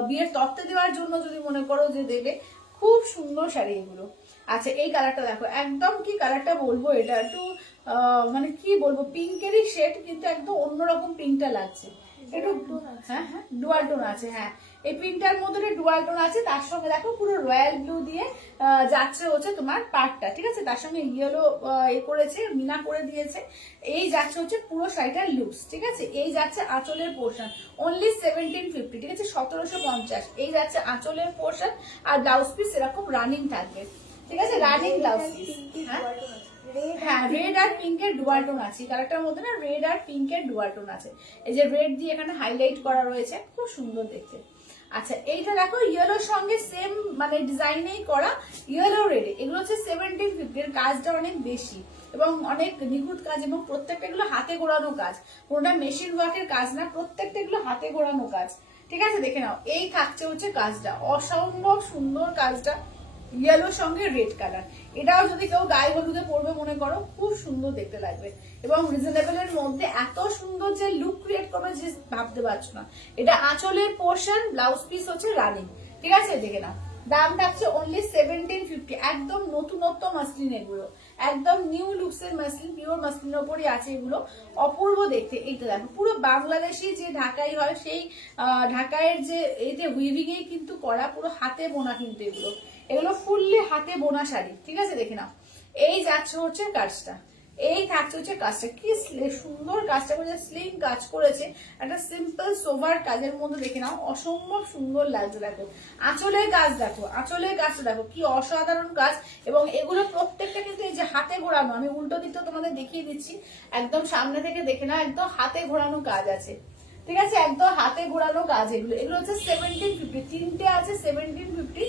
বিয়ের তত্ত্বে দেওয়ার জন্য যদি মনে করো যে দেবে, খুব সুন্দর শাড়ি এগুলো। আচ্ছা এই কালারটা দেখো, একদম কি কালারটা বলবো, এটা একটু মানে কি বলবো, পিঙ্কেরই শেড, কিন্তু একদম অন্যরকম পিঙ্কটা লাগছে, একটু হ্যাঁ হ্যাঁ ডুয়াল টোন আছে, হ্যাঁ এই পিঙ্কটার মধ্যে ডুয়াল টোন আছে। তার সঙ্গে দেখো পুরো রয়্যাল ব্লু দিয়ে যাচ্ছে হচ্ছে তোমার পার্টটা, ঠিক আছে, তার সঙ্গে ইয়েলো এ করেছে, মিনা করে দিয়েছে। এই যাচ্ছে হচ্ছে পুরো শাড়িটার লুকস, ঠিক আছে। এই যাচ্ছে আঁচলের পোর্শন, অনলি 1750, ঠিক আছে, 1750। এই যাচ্ছে আঁচলের পোর্শন, আর ব্লাউজ পিস এরকম রানিং থাকবে, ঠিক আছে, রানিং ব্লাউজ পিস। হ্যাঁ রেড আর পিঙ্কের ডুয়াল টোন আছে, কালারটার মধ্যে না রেড আর পিঙ্কের ডুয়াল টোন আছে। এই যে রেড দিয়ে এখানে হাইলাইট করা রয়েছে, খুব সুন্দর দেখতে। আচ্ছা এইটা দেখো ইয়েলোর সঙ্গে সেম মানে ডিজাইনেই করা, ইয়েলো রেড, এগুলো হচ্ছে 1750, এর কাজটা অনেক বেশি এবং অনেক নিখুঁত কাজ, এবং প্রত্যেকটা এগুলো হাতে গোড়ানো কাজ, কোনটা মেশিন ওয়ার্কের কাজ না, প্রত্যেকটা এগুলো হাতে গোড়ানো কাজ, ঠিক আছে, দেখে নাও। এই থাকছে হচ্ছে কাজটা, অসম্ভব সুন্দর কাজটা, ইয়েলোর সঙ্গে রেড কালার। এটাও যদি কেউ গায়ে হলুদে পরবে মনে করো, খুব সুন্দর দেখতে লাগবে এবং রিজনেবল এর মধ্যে এত সুন্দর যে লুক ক্রিয়েট করবে যে ভাবতে পারছো না। এটা আঁচলের পোর্শন, ব্লাউজ পিস হচ্ছে রানিং। ঠিক আছে, দেখে নাও। দাম থাকছে অনলি 1750। একদম নতুনত্ব মাসলিন এগুলো, একদম নিউ লুকস এর মাসলিন, পিওর মাসলিনের উপরই আছে এগুলো, অপূর্ব দেখতে। এইটা দেখো, পুরো বাংলাদেশি যে ঢাকাই হয় সেই ঢাকায়ের যে এইতে উইভিং এ কিন্তু করা, পুরো হাতে বোনা কিন্তু এগুলো, এগুলো ফুললি হাতে বোনা শাড়ি। ঠিক আছে, দেখে নাও। এই যাচ্ছে হচ্ছে কাজটা, এই থাকছে হচ্ছে কাজটা, কি সুন্দর কাজটা করেছে, স্লিম কাজ করেছে, একটা সিম্পল সোভার কাজের মধ্যে। দেখে নাও, অসম্ভব সুন্দর লাগছে। দেখো আঁচলের কাজ, দেখো আঁচলের কাজটা দেখো, কি অসাধারণ কাজ। এবং এগুলো প্রত্যেকটা কিন্তু এই যে হাতে ঘোরানো, আমি উল্টো দিকটা তোমাদের দেখিয়ে দিচ্ছি, একদম সামনে থেকে দেখে নাও, একদম হাতে ঘোরানো কাজ আছে। ঠিক আছে, একদম হাতে ঘোরানো কাজ। এগুলো এগুলো হচ্ছে 1750, তিনটে আছে 1750,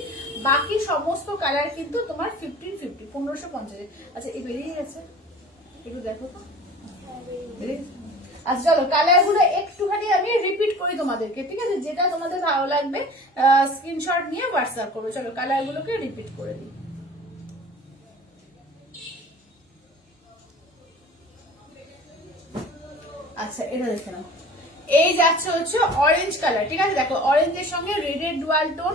বাকি সমস্ত কালার কিন্তু তোমার 1550, 1550। আচ্ছা, এই বেরিয়ে গেছে, একটু দেখো তো। আচ্ছা চলো, কালার গুলো একটুখানি আমি রিপিট করি তোমাদেরকে। ঠিক আছে, যেটা তোমাদের ভালো লাগবে স্ক্রিনশট নিয়ে হোয়াটসঅ্যাপ করবে। চলো কালার গুলোকে রিপিট করে দিই। আচ্ছা, এটা দেখে নাও। এই যাচ্ছে হচ্ছে অরেঞ্জ কালার। ঠিক আছে, দেখো অরেঞ্জের সঙ্গে রেডের ডুয়াল টোন।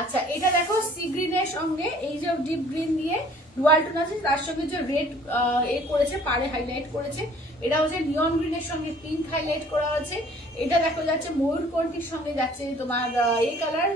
আচ্ছা, এটা দেখো সি গ্রিনের সঙ্গে এই যে ডিপ গ্রিন দিয়ে ডুয়াল টোন আছে, তার সঙ্গে যে রেড এ করেছে, পাড়ে হাইলাইট করেছে। এটা হচ্ছে নিয়ন গ্রিনের সঙ্গে পিঙ্ক হাইলাইট করা আছে। এটা দেখো যাচ্ছে ময়ূরকণ্ঠীর সঙ্গে যাচ্ছে তোমার এই কালার,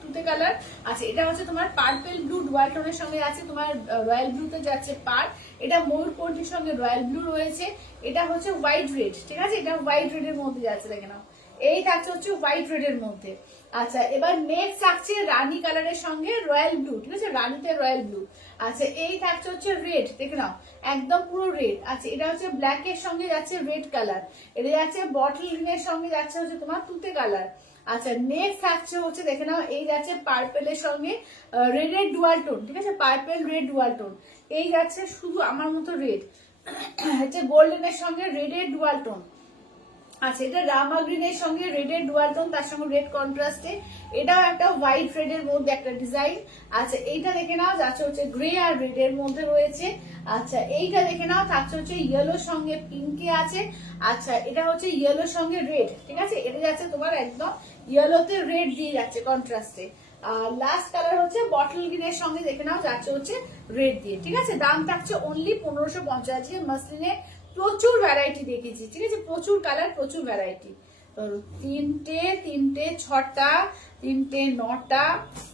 তুতে কালার। আচ্ছা, এটা হচ্ছে তোমার পার্পেল ব্লু ডুয়াল টোনের সঙ্গে আছে, তোমার রয়্যাল ব্লুতে যাচ্ছে পার। এটা ময়ূরকণ্ঠীর সঙ্গে রয়্যাল ব্লু রয়েছে। এটা হচ্ছে হোয়াইট রেড। ঠিক আছে, এটা হোয়াইট রেড এর মধ্যে যাচ্ছে, দেখে নাও। এই থাকছে হচ্ছে হোয়াইট রেড এর মধ্যে। আচ্ছা, এবার নেক্সট থাকছে রানী কালারের সঙ্গে রয়্যাল ব্লু। ঠিক আছে, রানীতে রয়্যাল ব্লু। আচ্ছা, এই থাকছে হচ্ছে রেড, দেখে নাও, একদম পুরো রেড। আচ্ছা, এটা হচ্ছে ব্ল্যাক এর সঙ্গে যাচ্ছে রেড কালার। এটা যাচ্ছে বটল গ্রিন এর সঙ্গে যাচ্ছে হচ্ছে তোমার তুতে কালার। আচ্ছা, নেক্সট থাকছে হচ্ছে দেখে নাও, এই যাচ্ছে পার্পেল এর সঙ্গে রেড এর ডুয়াল টোন। ঠিক আছে, পার্পেল রেড ডুয়াল টোন। এই যাচ্ছে শুধু আমার মতো রেড, হচ্ছে গোল্ডেন এর সঙ্গে রেড এর ডুয়াল টোন। আচ্ছা, এটা রামা গ্রিনের সঙ্গে রেড এর ডুয়াল টোন, তার সঙ্গে রেড কন্ট্রাস্টে। এটাও একটা হোয়াইট রেড এর মধ্যে একটা ডিজাইন। আচ্ছা, এইটা দেখে নাও, যাচ্ছে হচ্ছে গ্রে আর রেড এর মধ্যে রয়েছে। আচ্ছা, এইটা দেখে নাও, থাকছে হচ্ছে ইয়েলোর সঙ্গে পিঙ্কে আছে। আচ্ছা, এটা হচ্ছে ইয়েলোর সঙ্গে রেড। ঠিক আছে, এটা যাচ্ছে তোমার একদম ইয়েলোতে রেড দিয়ে যাচ্ছে কন্ট্রাস্টে। আর লাস্ট কালার হচ্ছে বটল গ্রিনের সঙ্গে দেখে নাও, যাচ্ছে হচ্ছে রেড দিয়ে। ঠিক আছে, দাম থাকছে অনলি 1550। মাসলিনে প্রচুর ভ্যারাইটি দেখেছি। ঠিক আছে, প্রচুর কালার, প্রচুর ভ্যারাইটি। তিনটে 6টা, 3টে 9টা,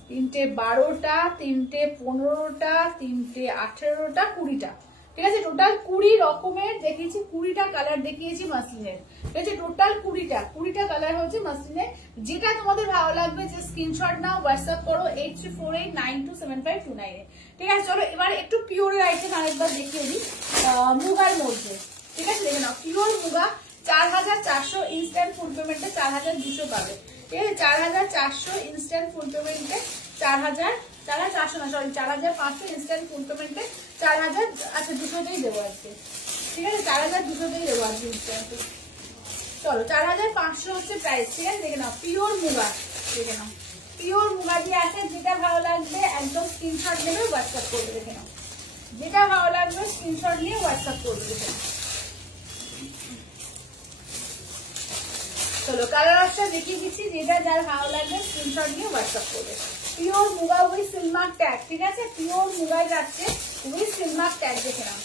3টে 12টা, 3টে 15টা, 3টে 18টা, 20টা। ঠিক আছে, টোটাল 20 রকমের দেখিয়েছি, 20টা কালার দেখিয়েছি মাসলিনের। ঠিক আছে, টোটাল 20টা কালার হচ্ছে মাসলিনের। যেটা তোমাদের ভালো লাগবে যে স্ক্রিনশট নাও, হোয়াটসঅ্যাপ করো 8348927529। ঠিক আছে, চলো এবার একটু পিওরের আইটেম আরেকবার দেখিয়ে দিই, মুগার মধ্যে। ঠিক আছে, দেখে নাও, পিওর মুগা 4400 ইনস্ট্যান্ট ফুল পেমেন্টে 4200 পাবে। ঠিক আছে, 4400 ইনস্ট্যান্ট ফুল পেমেন্টে 4400 না, সরি 4500 ইনস্ট্যান্ট ফুল পেমেন্টে 4000। আচ্ছা, 200তেই দেবো আজকে। ঠিক আছে, 4200তেই দেবো আজকে ইনস্ট্যান্ট। চলো, 4500 হচ্ছে প্রাইস। ঠিক আছে, দেখে নাও, পিওর মুগা, দেখে নাও, পিওর মুগা দিয়ে আছে। যেটা ভালো লাগবে একদম স্ক্রিনশট নেবে, হোয়াটসঅ্যাপ করবে। দেখে নাও, যেটা ভালো লাগবে স্ক্রিনশট নিয়ে হোয়াটসঅ্যাপ করবে। দেখে নাও। চলো কালার অপশন দেখিয়ে দিচ্ছি, যেটা যার ভালো লাগবে স্ক্রিনশট নিয়ে হোয়াটসঅ্যাপ করবে। Pure muga with Silk Mark tag. ঠিক আছে, পিওর মুগায় যাচ্ছে উইথ সিলমার্ক ট্যাগ। দেখে নাও,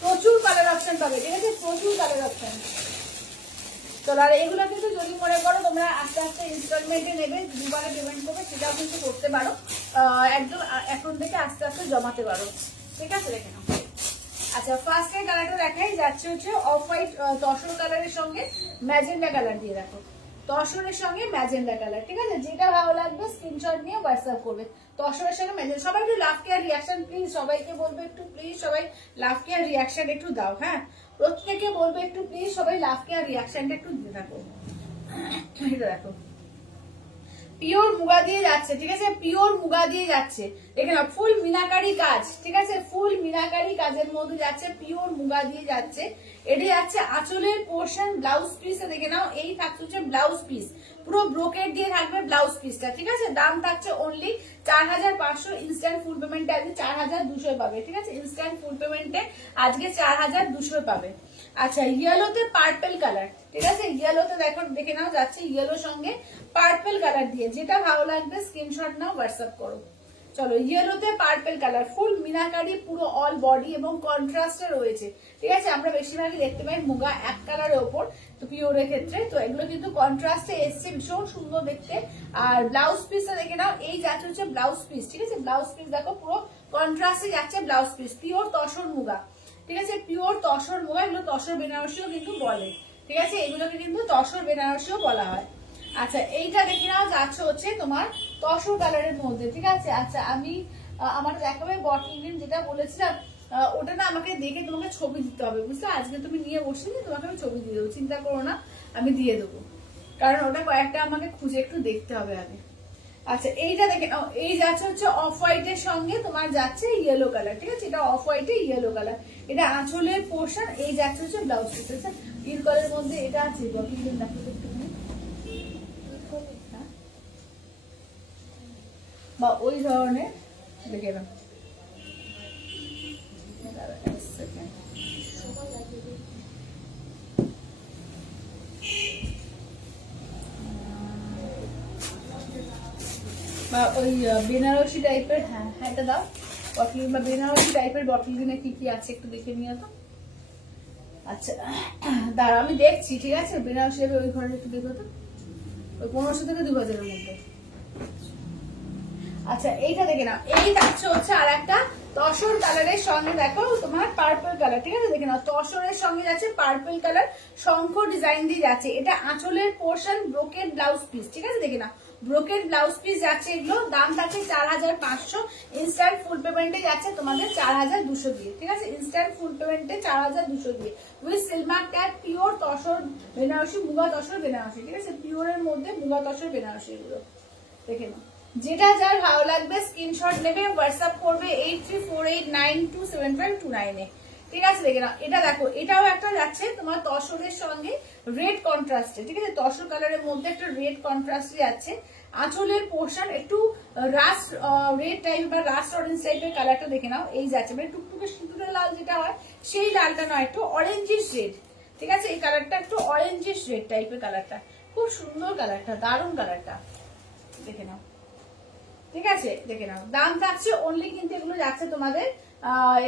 প্রচুর কালার অপশন পাবে। ঠিক আছে, প্রচুর কালার অপশন। চলো, আর এগুলো কিন্তু যদি মনে করো তোমরা আস্তে আস্তে ইনস্টলমেন্টে নেবে, দুবারে পেমেন্ট করবে, সেটাও কিন্তু করতে পারো। একদম এখন থেকে আস্তে আস্তে জমাতে পারো। ঠিক আছে, দেখে নাও। আচ্ছা, ফার্স্ট এর কালারটা দেখাই, যাচ্ছে হচ্ছে অফ হোয়াইট তসর কালারের সঙ্গে ম্যাজেন্ডা কালার দিয়ে। দেখো, তসরের সঙ্গে ম্যাজেন্ডা কালার। ঠিক আছে, যেটা ভালো লাগবে স্ক্রিনশট নিয়ে হোয়াটসঅ্যাপ করবে। তসরের সঙ্গে ম্যাজেন্ডা। সবাই একটু লাভ কেয়ার রিয়াকশন প্লিজ, সবাইকে বলবে একটু প্লিজ সবাই লাভ কেয়ার রিয়াকশন একটু দাও। হ্যাঁ, প্রত্যেকে বলবে একটু প্লিজ সবাই লাভ কেয়ার রিয়াকশনটা একটু দিতে থাকো। এটা দেখো, পিওর মুগা দিয়ে যাচ্ছে, ঠিক আছে, পিওর মুগা দিয়ে যাচ্ছে। দেখে নাও ফুল মিনাকারি কাজ, ঠিক আছে, ফুল মিনাকারি কাজের মধ্যে যাচ্ছে, পিওর মুগা দিয়ে যাচ্ছে। এটি যাচ্ছে আঁচলের পোর্শন, ব্লাউজ পিস দেখে নাও, এই থাকছে হচ্ছে ব্লাউজ পিস, পুরো ব্রোকেট দিয়ে থাকবে ব্লাউজ পিসটা, ঠিক আছে। দাম থাকছে অনলি 4500, ইনস্ট্যান্ট ফুল পেমেন্টে আজকে 4200 পাবে, ঠিক আছে, ইনস্ট্যান্ট ফুল পেমেন্টে আজকে 4200 পাবে। আচ্ছা, ইয়েলোতে পার্পল কালার, ঠিক আছে, ইয়েলোতে দেখো দেখে নাও যাচ্ছে ইয়েলোর সঙ্গে পার্পল কালার দিয়ে, যেটা ভালো লাগবে স্ক্রিনশট নাও, হোয়াটসঅ্যাপ করো। চলো, ইয়েলোতে পার্পল কালার, ফুল মিনাকারি, পুরো অল বডি এবং কন্ট্রাস্টে রয়েছে, ঠিক আছে। আমরা বেশিরভাগই দেখতে পাই মুগা এক কালারের ওপর, তো পিওরের ক্ষেত্রে তো এগুলো কিন্তু কন্ট্রাস্টে এসছে, ভীষণ সুন্দর দেখতে। আর ব্লাউজ পিসটা দেখে নাও, এই যাচ্ছে হচ্ছে ব্লাউজ পিস, ঠিক আছে, ব্লাউজ পিস দেখো পুরো কন্ট্রাস্টে যাচ্ছে blouse piece, pure tussar muga, ঠিক আছে, পিওর তসর মুগা। এগুলো তসর বেনারসিও কিন্তু বলে, ঠিক আছে, এগুলোকে কিন্তু তসর বেনারসিও বলা হয়। আচ্ছা, এইটা দেখে নাও যাচ্ছে হচ্ছে তোমার তসর কালারের মধ্যে, ঠিক আছে। আচ্ছা, আমি আমার দেখাবে বটল গ্রিন যেটা বলেছিলাম, ওটা না আমাকে দেখে তোমাকে ছবি দিতে হবে, বুঝলে, আজকে তুমি নিয়ে বসিনি, তোমাকে আমি ছবি দিয়ে দেবো, চিন্তা করো না, আমি দিয়ে দেবো, কারণ ওটা কয়েকটা আমাকে খুঁজে একটু দেখতে হবে আগে। আচ্ছা, এইটা দেখে নাও, এই যাচ্ছে হচ্ছে অফ হোয়াইটের সঙ্গে তোমার যাচ্ছে ইয়েলো কালার, ঠিক আছে, এটা অফ হোয়াইটে ইয়েলো কালার, এটা আঁচলের পোর্শন, এই যাচ্ছে হচ্ছে ব্লাউজ পিস, ঠিক আছে। নীল কালারের মধ্যে এটা আছে, বটল গ্রিন দেখো তো একটুখানি, বা ওই ধরনের দেখে নাও। বা ওই বেনারসি টাইপের, হ্যাঁ হ্যাঁ এটা দাও বটল, বা বেনারসি টাইপের বটল গ্রিনে কি কি আছে একটু দেখে নিও তো। আচ্ছা, দাঁড়া আমি দেখছি, ঠিক আছে, বেনারসি টাইপের ওই ঘরে একটু দেখো তো, ওই 1500 থেকে 2000 এর মধ্যে। আচ্ছা, এইটা দেখে নাও, এই থাকছে হচ্ছে আর একটা তসর কালারের সঙ্গে দেখো তোমার পার্পল কালার, ঠিক আছে, দেখে নাও তসরের সঙ্গে যাচ্ছে পার্পল কালার, শঙ্খ ডিজাইন দিয়ে যাচ্ছে, এটা আঁচলের পোর্শন, ব্রোকেট ব্লাউজ পিস, ঠিক আছে, দেখে নাও ব্রোকেট ব্লাউজ পিস যাচ্ছে, এগুলো দাম থাকছে 4500, ইনস্ট্যান্ট ফুল পেমেন্টে যাচ্ছে তোমাদের 4200 দিয়ে, ঠিক আছে, ইনস্ট্যান্ট ফুল পেমেন্টে 4200 দিয়ে, উইথ সিলমার ট্যাগ, পিওর তসর বেনারসি, মুগা তসর বেনারসি, ঠিক আছে, পিওরের মধ্যে মুগা তসর বেনারসি, এগুলো দেখে নাও। যেটা যার ভালো লাগবে স্ক্রিনশট নেবে, হোয়াটসঅ্যাপ করবে 8348927529 এ, ঠিক আছে, দেখে নাও। এটা দেখো, এটাও একটা যাচ্ছে তোমার তসরের সঙ্গে রেড কন্ট্রাস্টে, ঠিক আছে, তসর কালারের মধ্যে একটা রেড কন্ট্রাস্টে যাচ্ছে, আঁচলের পোর্শন একটু রাস্ট রেড টাইপ বা রাস্ট অরেঞ্জ টাইপের কালারটা দেখে নাও, এই যাচ্ছে মানে টুকটুকে সিঁদুরের লাল যেটা হয় সেই লালটা নয়, একটু অরেঞ্জিশ রেড, ঠিক আছে, এই কালারটা একটু অরেঞ্জিশ রেড টাইপের কালারটা, খুব সুন্দর কালারটা, দারুণ কালারটা, দেখে নাও, ঠিক আছে, দেখে নাও। দাম থাকছে অনলি কিন্তু এগুলো যাচ্ছে তোমাদের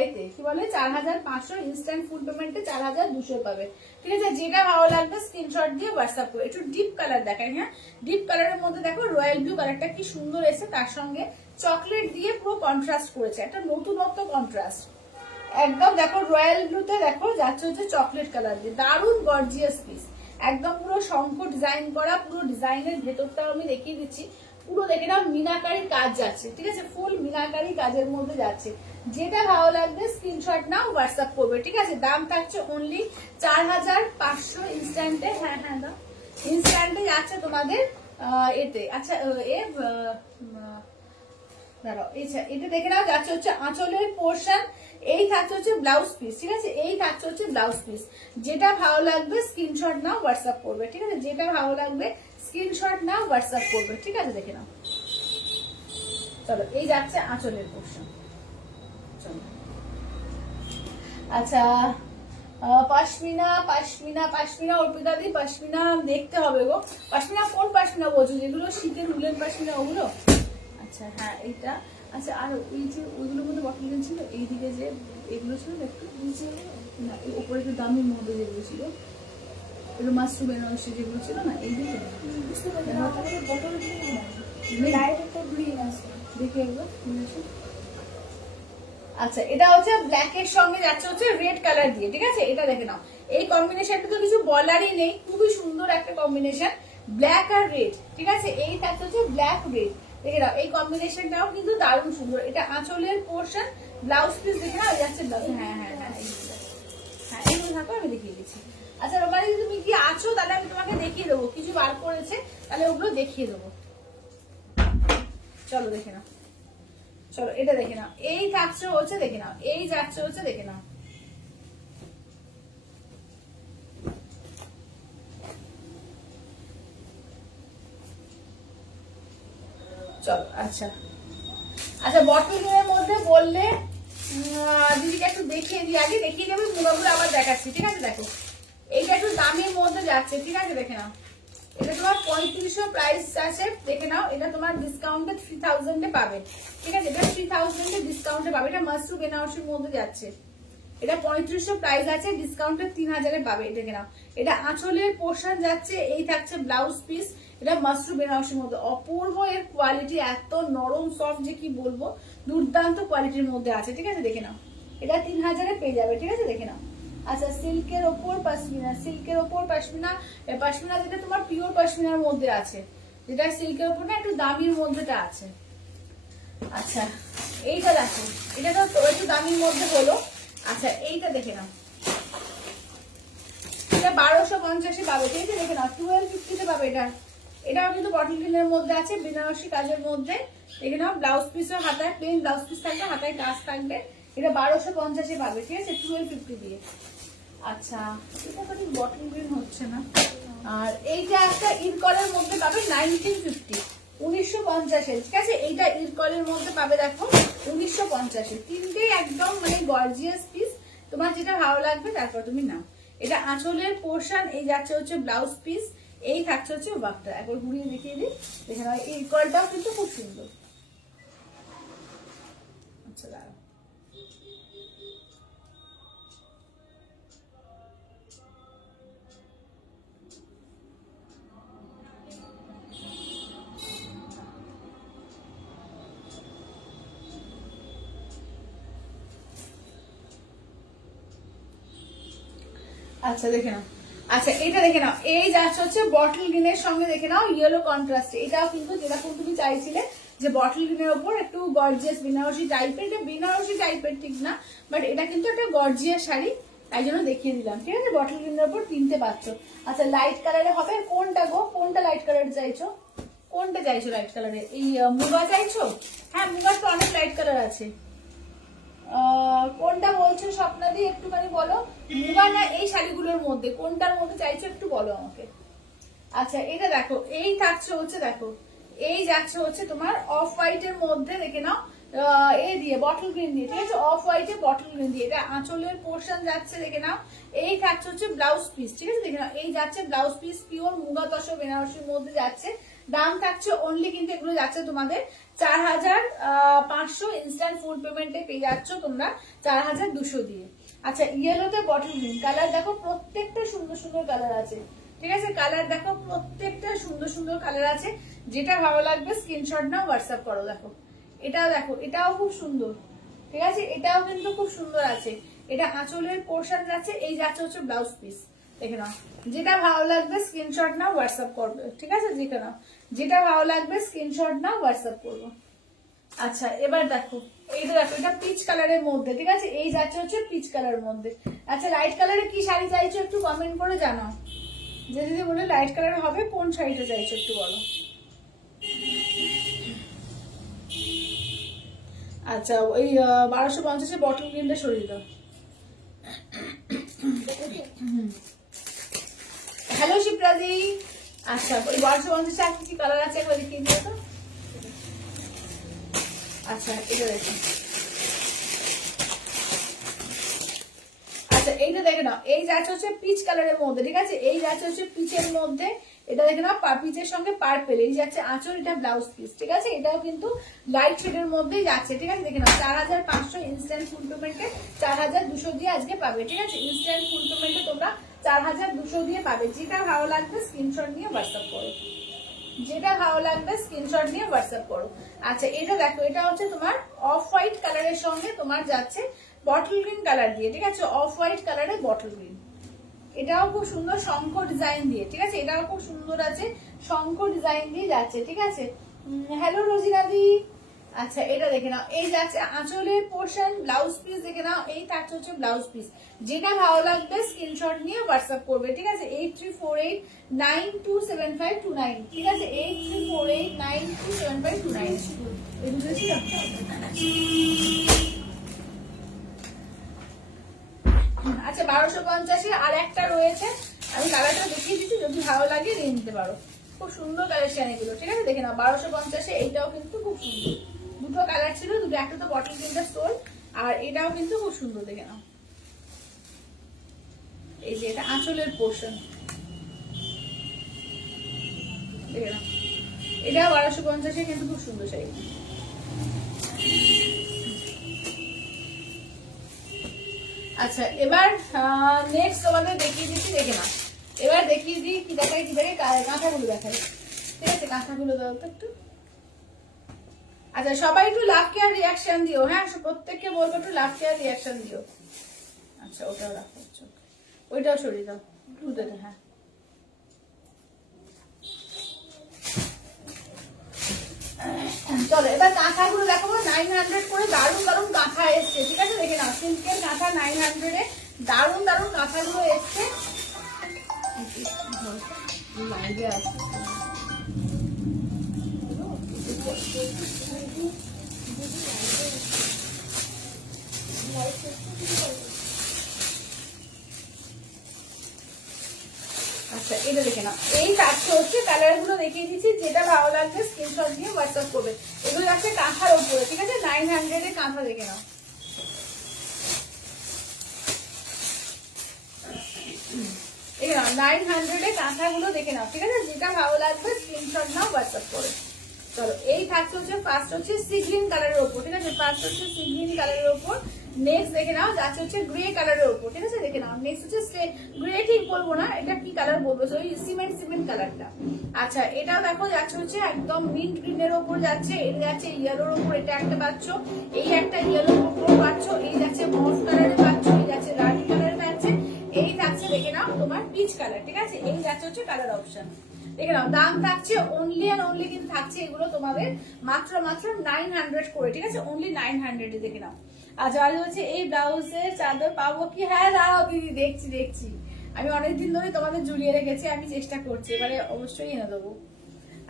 এতে কি বলে 4500, ইনস্ট্যান্ট ফুল পেমেন্টে 4200 পাবে, ঠিক আছে। যেটা ভালো লাগবে স্ক্রিনশট দিয়ে হোয়াটসঅ্যাপ করে। একটু ডিপ কালার দেখাই, হ্যাঁ, ডিপ কালারের মধ্যে দেখো রয়্যাল ব্লু কালারটা কি সুন্দর এসে, তার সঙ্গে চকলেট দিয়ে পুরো কন্ট্রাস্ট করেছে, একটা নতুনত্ব কন্ট্রাস্ট একদম। দেখো রয়্যাল ব্লুতে দেখো যাচ্ছে হচ্ছে চকলেট কালার দিয়ে, দারুণ গর্জিয়াস পিস, একদম পুরো শঙ্খ ডিজাইন করা, পুরো ডিজাইনের ভেতরটাও আমি দেখিয়ে দিচ্ছি, পুরো দেখে নাও মিনাকারি কাজ যাচ্ছে, ঠিক আছে, ফুল মিনাকারি কাজের মধ্যে যাচ্ছে, যেটা ভালো লাগবে স্ক্রিনশট নাও, হোয়াটসঅ্যাপ করবে, ঠিক আছে। দাম থাকছে অনলি 4500, ইনস্ট্যান্টে, হ্যাঁ হ্যাঁ দাও, ইনস্ট্যান্টে যাচ্ছে তোমাদের এতে। আচ্ছা, দাঁড়াও, এটা দেখে নাও যাচ্ছে হচ্ছে আঁচলের পোর্শন, এই থাকছে হচ্ছে ব্লাউজ পিস, ঠিক আছে, এই থাকছে হচ্ছে ব্লাউজ পিস, যেটা ভালো লাগবে স্ক্রিনশট নাও, হোয়াটসঅ্যাপ করবে, ঠিক আছে, যেটা ভালো লাগবে স্ক্রিনশট নাও, হোয়াটসঅ্যাপ করবে, ঠিক আছে, দেখে নাও। চলো, এই যাচ্ছে আঁচলের পোর্শন, চলো। আচ্ছা, পাশমিনা পাশমিনা পাশমিনা অর্পিতা দি, পাশমিনা দেখতে হবে গো, পাশমিনা কোন পাশমিনা বলছো, যেগুলো শীতের উলেন পাশমিনা ওগুলো? আচ্ছা হ্যাঁ এইটা। আচ্ছা, আর ওই যে ওইগুলোর মধ্যে বটল গ্রিন ছিল, এইদিকে যে এগুলো ছিল একটু নিচে, না উপরে একটু দামের মধ্যে যেগুলো ছিল, এগুলো মাশরুম বেনারসি যেগুলো ছিল না, এইদিকে বুঝতে পারছি না, আমাদের বটল লাইট একটা গ্রিন আছে, দেখে একবার। আচ্ছা, এটা হচ্ছে ব্ল্যাক এর সঙ্গে যাচ্ছে হচ্ছে রেড কালার দিয়ে, ঠিক আছে, এটা দেখে নাও, এই কম্বিনেশনটা তো কিছু বলারই নেই, খুবই সুন্দর একটা কম্বিনেশন, ব্ল্যাক আর রেড, ঠিক আছে, এই থাকছে হচ্ছে ব্ল্যাক রেড, দেখে নাও, এই কম্বিনেশনটাও কিন্তু দারুণ সুন্দর, এটা আঁচলের পোর্শন, ব্লাউজ পিস দেখে নাও যাচ্ছে ব্লাউজ, হ্যাঁ হ্যাঁ হ্যাঁ হ্যাঁ, এইগুলো থাকো, আমি দেখিয়ে দিচ্ছি। আচ্ছা রোমালি, তুমি কি আছো তাহলে আমি তোমাকে দেখিয়ে দেবো, কিছু বার করেছে তাহলে ওগুলো দেখিয়ে দেবো। চলো দেখে নাও, চলো এটা দেখে নাও, এই থাকছে হচ্ছে দেখে নাও, এই যাচ্ছে হচ্ছে দেখে নাও। চলো আচ্ছা আচ্ছা, বটল গ্রিনের মধ্যে বললে দিদিকে একটু দেখিয়ে দিই, আগে দেখিয়ে দেবে, মুগাগুলো আবার দেখাচ্ছি, ঠিক আছে। দেখো এইটা একটু দামের মধ্যে যাচ্ছে, ঠিক আছে, দেখে নাও। এটা তোমার 3500 প্রাইস আছে, দেখে নাও। এটা তোমার ডিসকাউন্টে 3000 এ পাবে, ঠিক আছে। এটা 3000 এ ডিসকাউন্টে পাবে। এটা মাসরু বেনারসির মধ্যে যাচ্ছে। এটা 3500 প্রাইস আছে, ডিসকাউন্টে 3000 এ পাবে, দেখে নাও। এটা আঁচলের পোর্শন যাচ্ছে, এই থাকছে ব্লাউজ পিস। এটা মাসরু বেনারসির মধ্যে অপূর্ব, এর কোয়ালিটি এত নরম সফট যে কি বলবো, দুর্দান্ত কোয়ালিটির মধ্যে আছে, ঠিক আছে, দেখে নাও। এটা 3000 এ পেয়ে যাবে, ঠিক আছে, দেখে নাও। আচ্ছা, সিল্কের ওপর পশমিনা, সিল্কের ওপর পশমিনা, পশমিনা যেটা তোমার পিওর পশমিনার মধ্যে আছে, যেটা সিল্কের ওপর না একটু দামির মধ্যেটা আছে। আচ্ছা এইটা দেখো, এটা তো একটু দামির মধ্যে হলো। আচ্ছা এইটা দেখে নাও, এটা 1250 পাবে, ঠিক আছে, দেখে নাও। 1250 পাবে এটা। এটাও কিন্তু বটল গ্রিনের মধ্যে আছে, বেনারসি কাজের মধ্যে, দেখে নাও। ব্লাউজ পিসও হাতায় প্লেন ব্লাউজ পিস থাকবে, হাতায় কাজ থাকবে। এটা 1250 পাবে, ঠিক আছে, 1250 দিয়ে। আচ্ছা এটা তো ঠিক বটল গ্রিন হচ্ছে না। আর এইটা একটা ইরকলের মধ্যে পাবে 1950, 1950, ঠিক আছে। এইটা ইরকলের মধ্যে পাবে, দেখো 1950। তিনটে একদম মানে গর্জিয়াস পিস, তোমার যেটা ভালো লাগবে তারপর তুমি নাও। এটা আঁচলের পোর্শন, এই যাচ্ছে হচ্ছে ব্লাউজ পিস, এই থাকছে হচ্ছে ওয়ার্কটা। একবার ঘুরিয়ে দেখিয়ে দিই, দেখে নাও। এই ইরকলটাও কিন্তু খুব সুন্দর। আচ্ছা দাঁড়াও, আচ্ছা দেখে নাও। আচ্ছা এটা দেখে নাও, এই যাচ্ছে হচ্ছে বটল গ্রিনের সঙ্গে, দেখে নাও, ইয়েলো কন্ট্রাস্ট। এটাও কিন্তু যেরকম তুমি চাইছিলে যে বটল গ্রিনের ওপর একটু গর্জিয়াস বেনারসি টাইপের, এটা বেনারসি টাইপের ঠিক না, বাট এটা কিন্তু একটা গর্জিয়াস শাড়ি, তাই জন্য দেখিয়ে দিলাম, ঠিক আছে। বটল গ্রিনের ওপর কিনতে পারছ। আচ্ছা লাইট কালারে হবে, কোনটা গো, কোনটা লাইট কালার চাইছো, কোনটা চাইছো লাইট কালারে? এই মুগা চাইছো? হ্যাঁ মুগার তো অনেক লাইট কালার আছে। কোনটা বলছো স্বপ্নাদি, একটুখানি বলো। মুগা না এই শাড়িগুলোর মধ্যে কোনটার মধ্যে চাইছো একটু বলো আমাকে। আচ্ছা এটা দেখো, এই থাকছে হচ্ছে, দেখো এই যাচ্ছে হচ্ছে তোমার অফ হোয়াইট এর মধ্যে, দেখে নাও, এই দিয়ে বটল গ্রিন দিয়ে, ঠিক আছে, অফ হোয়াইট এর বটল গ্রিন দিয়ে। এটা আঁচলের পোর্শন যাচ্ছে, দেখে নাও। এই থাকছে হচ্ছে ব্লাউজ পিস, ঠিক আছে, দেখে নাও। এই যাচ্ছে blouse piece, pure muga tussar বেনারসির মধ্যে যাচ্ছে। দাম থাকছে অনলি, কিন্তু এগুলো যাচ্ছে তোমাদের 4500, ইনস্ট্যান্ট ফুল পেমেন্টে পেয়ে যাচ্ছ তোমরা 4200 দিয়ে। আচ্ছা ইয়েলোতে বটল গ্রিন কালার, দেখো প্রত্যেকটা সুন্দর সুন্দর কালার আছে, ঠিক আছে। কালার দেখো প্রত্যেকটা সুন্দর সুন্দর কালার আছে, যেটা ভালো লাগবে স্ক্রিনশট নাও, হোয়াটসঅ্যাপ করো। দেখো এটাও, দেখো এটাও খুব সুন্দর, ঠিক আছে, এটাও কিন্তু খুব সুন্দর আছে। এটা আঁচলের পোর্শন যাচ্ছে, এই যাচ্ছে হচ্ছে ব্লাউজ পিস, দেখে নাও। যেটা ভালো লাগবে স্ক্রিনশট নাও, হোয়াটসঅ্যাপ করবে, ঠিক আছে, দেখে নাও। যেটা ভালো লাগবে স্ক্রিনশট নাও, হোয়াটসঅ্যাপ করবো। আচ্ছা এবার দেখো, এইটা দেখো, এটা পিচ কালারের মধ্যে, ঠিক আছে, এই যাচ্ছে হচ্ছে পিচ কালারের মধ্যে। আচ্ছা লাইট কালারে কি শাড়ি চাইছো একটু কমেন্ট করে জানাও। যে যদি বলে লাইট কালার হবে, কোন শাড়িটা চাইছো একটু বলো। আচ্ছা ওই 1250 বটল গ্রিনটা সরিয়ে দাও। হ্যালো শিপ্রাদি। আচ্ছা ওই 1250 আর কি কালার আছে একবার দেখিয়ে দিও তো। আচ্ছা এটা দেখো, আচ্ছা এইটা দেখে নাও, এই যাচ্ছে হচ্ছে পিচ কালারের মধ্যে, ঠিক আছে, এই যাচ্ছে হচ্ছে পিচের মধ্যে। এটা দেখে নাও, পিচের সঙ্গে পার্পেল, এই যাচ্ছে আঁচল, এটা ব্লাউজ পিস, ঠিক আছে। এটাও কিন্তু লাইট শেডের মধ্যেই যাচ্ছে, ঠিক আছে, দেখে নাও। 4500 ইনস্ট্যান্ট ফুল পেমেন্টে 4200 দিয়ে আজকে পাবে, ঠিক আছে। ইনস্ট্যান্ট ফুল পেমেন্টে তোমরা 4200 দিয়ে পাবে। যেটা ভালো লাগবে স্ক্রিনশট নিয়ে হোয়াটসঅ্যাপ করো, যেটা ভালো লাগবে স্ক্রিনশট নিয়ে হোয়াটসঅ্যাপ করো। আচ্ছা এটা দেখো, এটা হচ্ছে তোমার অফ হোয়াইট কালারের সঙ্গে তোমার যাচ্ছে বটল গ্রিন কালার দিয়ে, ঠিক আছে, অফ হোয়াইট কালারের বটল গ্রিন। এটাও খুব সুন্দর শঙ্খ ডিজাইন দিয়ে, ঠিক আছে, এটাও খুব সুন্দর আছে, শঙ্খ ডিজাইন দিয়ে যাচ্ছে, ঠিক আছে। হ্যালো রোজিনাদি। আচ্ছা এটা দেখে নাও, এই যাচ্ছে আঁচলের পোর্শন, ব্লাউজ পিস দেখে নাও, এই থাকছে হচ্ছে ব্লাউজ পিস। যেটা ভালো লাগবে স্ক্রিনশট নিয়ে হোয়াটসঅ্যাপ করবে, ঠিক আছে। 8348927529, ঠিক আছে, 8348927529। এই দুটো ছিল। আচ্ছা 1250 আর একটা রয়েছে, আমি কালারটা দেখিয়ে দিচ্ছি, যদি ভালো লাগে নিয়ে নিতে পারো। খুব সুন্দর কালেকশন এগুলো, ঠিক আছে দেখে নাও। 1250 এইটাও কিন্তু খুব সুন্দর, দুটো কালার ছিল, দুটো, একটা তো বটল প্রিন্টার স্টোন, আর এটাও কিন্তু খুব সুন্দর, দেখে নাও। এই যে এটা আঁচলের পোর্শন, দেখে নাও, এটা 1250 কিন্তু খুব সুন্দর শাড়ি। আচ্ছা এবার নেক্সট তোমাদের দেখিয়ে দিচ্ছি, দেখে নাও। এবার দেখিয়ে দিই কি দেখায়, কি দেখে কাঁথাগুলো দেখায়, ঠিক আছে কাঁথাগুলো দাও তো একটু। আচ্ছা সবাই একটু লাভ কেয়ার রিয়াকশন দিও, হ্যাঁ প্রত্যেককে বলবো একটু লাভ কেয়ার রিয়াকশন দিও। আচ্ছা ওটাও রাখো, ওইটাও সরিয়ে দাও দুটোটা, হ্যাঁ। চলো এবার কাঁথাগুলো দেখো, 900 করে দারুণ দারুণ কাঁথা এসছে, ঠিক আছে দেখে নাও। সিল্কের কাঁথা 900-এ দারুণ দারুণ কাঁথাগুলো এসছে। লাইভে আছে আচ্ছা এটা দেখে নাও। এই চারটে হচ্ছে কালার গুলো দেখিয়ে দিচ্ছি, যেটা ভালো লাগবে স্ক্রিনশট দিয়ে হোয়াটসঅ্যাপ করবে। এগুলো আছে কাঁথার উপরে, ঠিক আছে 900-এ কাঁথা, দেখে নাও। দেখে নাও 900-এ কাঁথাগুলো দেখে নাও, ঠিক আছে যেটা ভালো লাগবে স্ক্রিনশট নাও, হোয়াটসঅ্যাপ করে। চলো এই থাকছে হচ্ছে ফার্স্ট হচ্ছে সি গ্রিন কালারের উপর, ঠিক আছে ফার্স্ট হচ্ছে সি গ্রিন কালারের উপর। নেক্সট দেখে নাও যাচ্ছে হচ্ছে গ্রে কালারের উপর, ঠিক আছে দেখে নাও। নেক্সট হচ্ছে গ্রে ঠিক বলবো না, এটা কি কালার বলবো, ওই সিমেন্ট কালারটা। আচ্ছা এটাও দেখো যাচ্ছে হচ্ছে একদম মিন্ট গ্রিনের উপর যাচ্ছে, এটা যাচ্ছে ইয়েলোর উপর, এটা একটা পাচ্ছ, এই একটা ইয়েলোর উপর পাচ্ছ, এই যাচ্ছে মফ কালারে পাচ্ছ, এই যাচ্ছে রানি কালারে পাচ্ছে, এই থাকছে দেখে নাও তোমার পিচ কালার, ঠিক আছে এই যাচ্ছে হচ্ছে কালার অপশন। দেখে নাও দাম থাকছে অনলি এন্ড অনলি, কিন্তু থাকছে এগুলো তোমাদের মাত্র 900 করে, ঠিক আছে অনলি 900-এ, দেখে নাও। আচ্ছা আর হচ্ছে এই ব্লাউজের চাদর পাবো কি, হ্যাঁ দাঁড়াও দিদি দেখছি, আমি অনেকদিন ধরে তোমাদের ঝুলিয়ে রেখেছি, আমি চেষ্টা করছি, এবারে অবশ্যই এনে দেবো।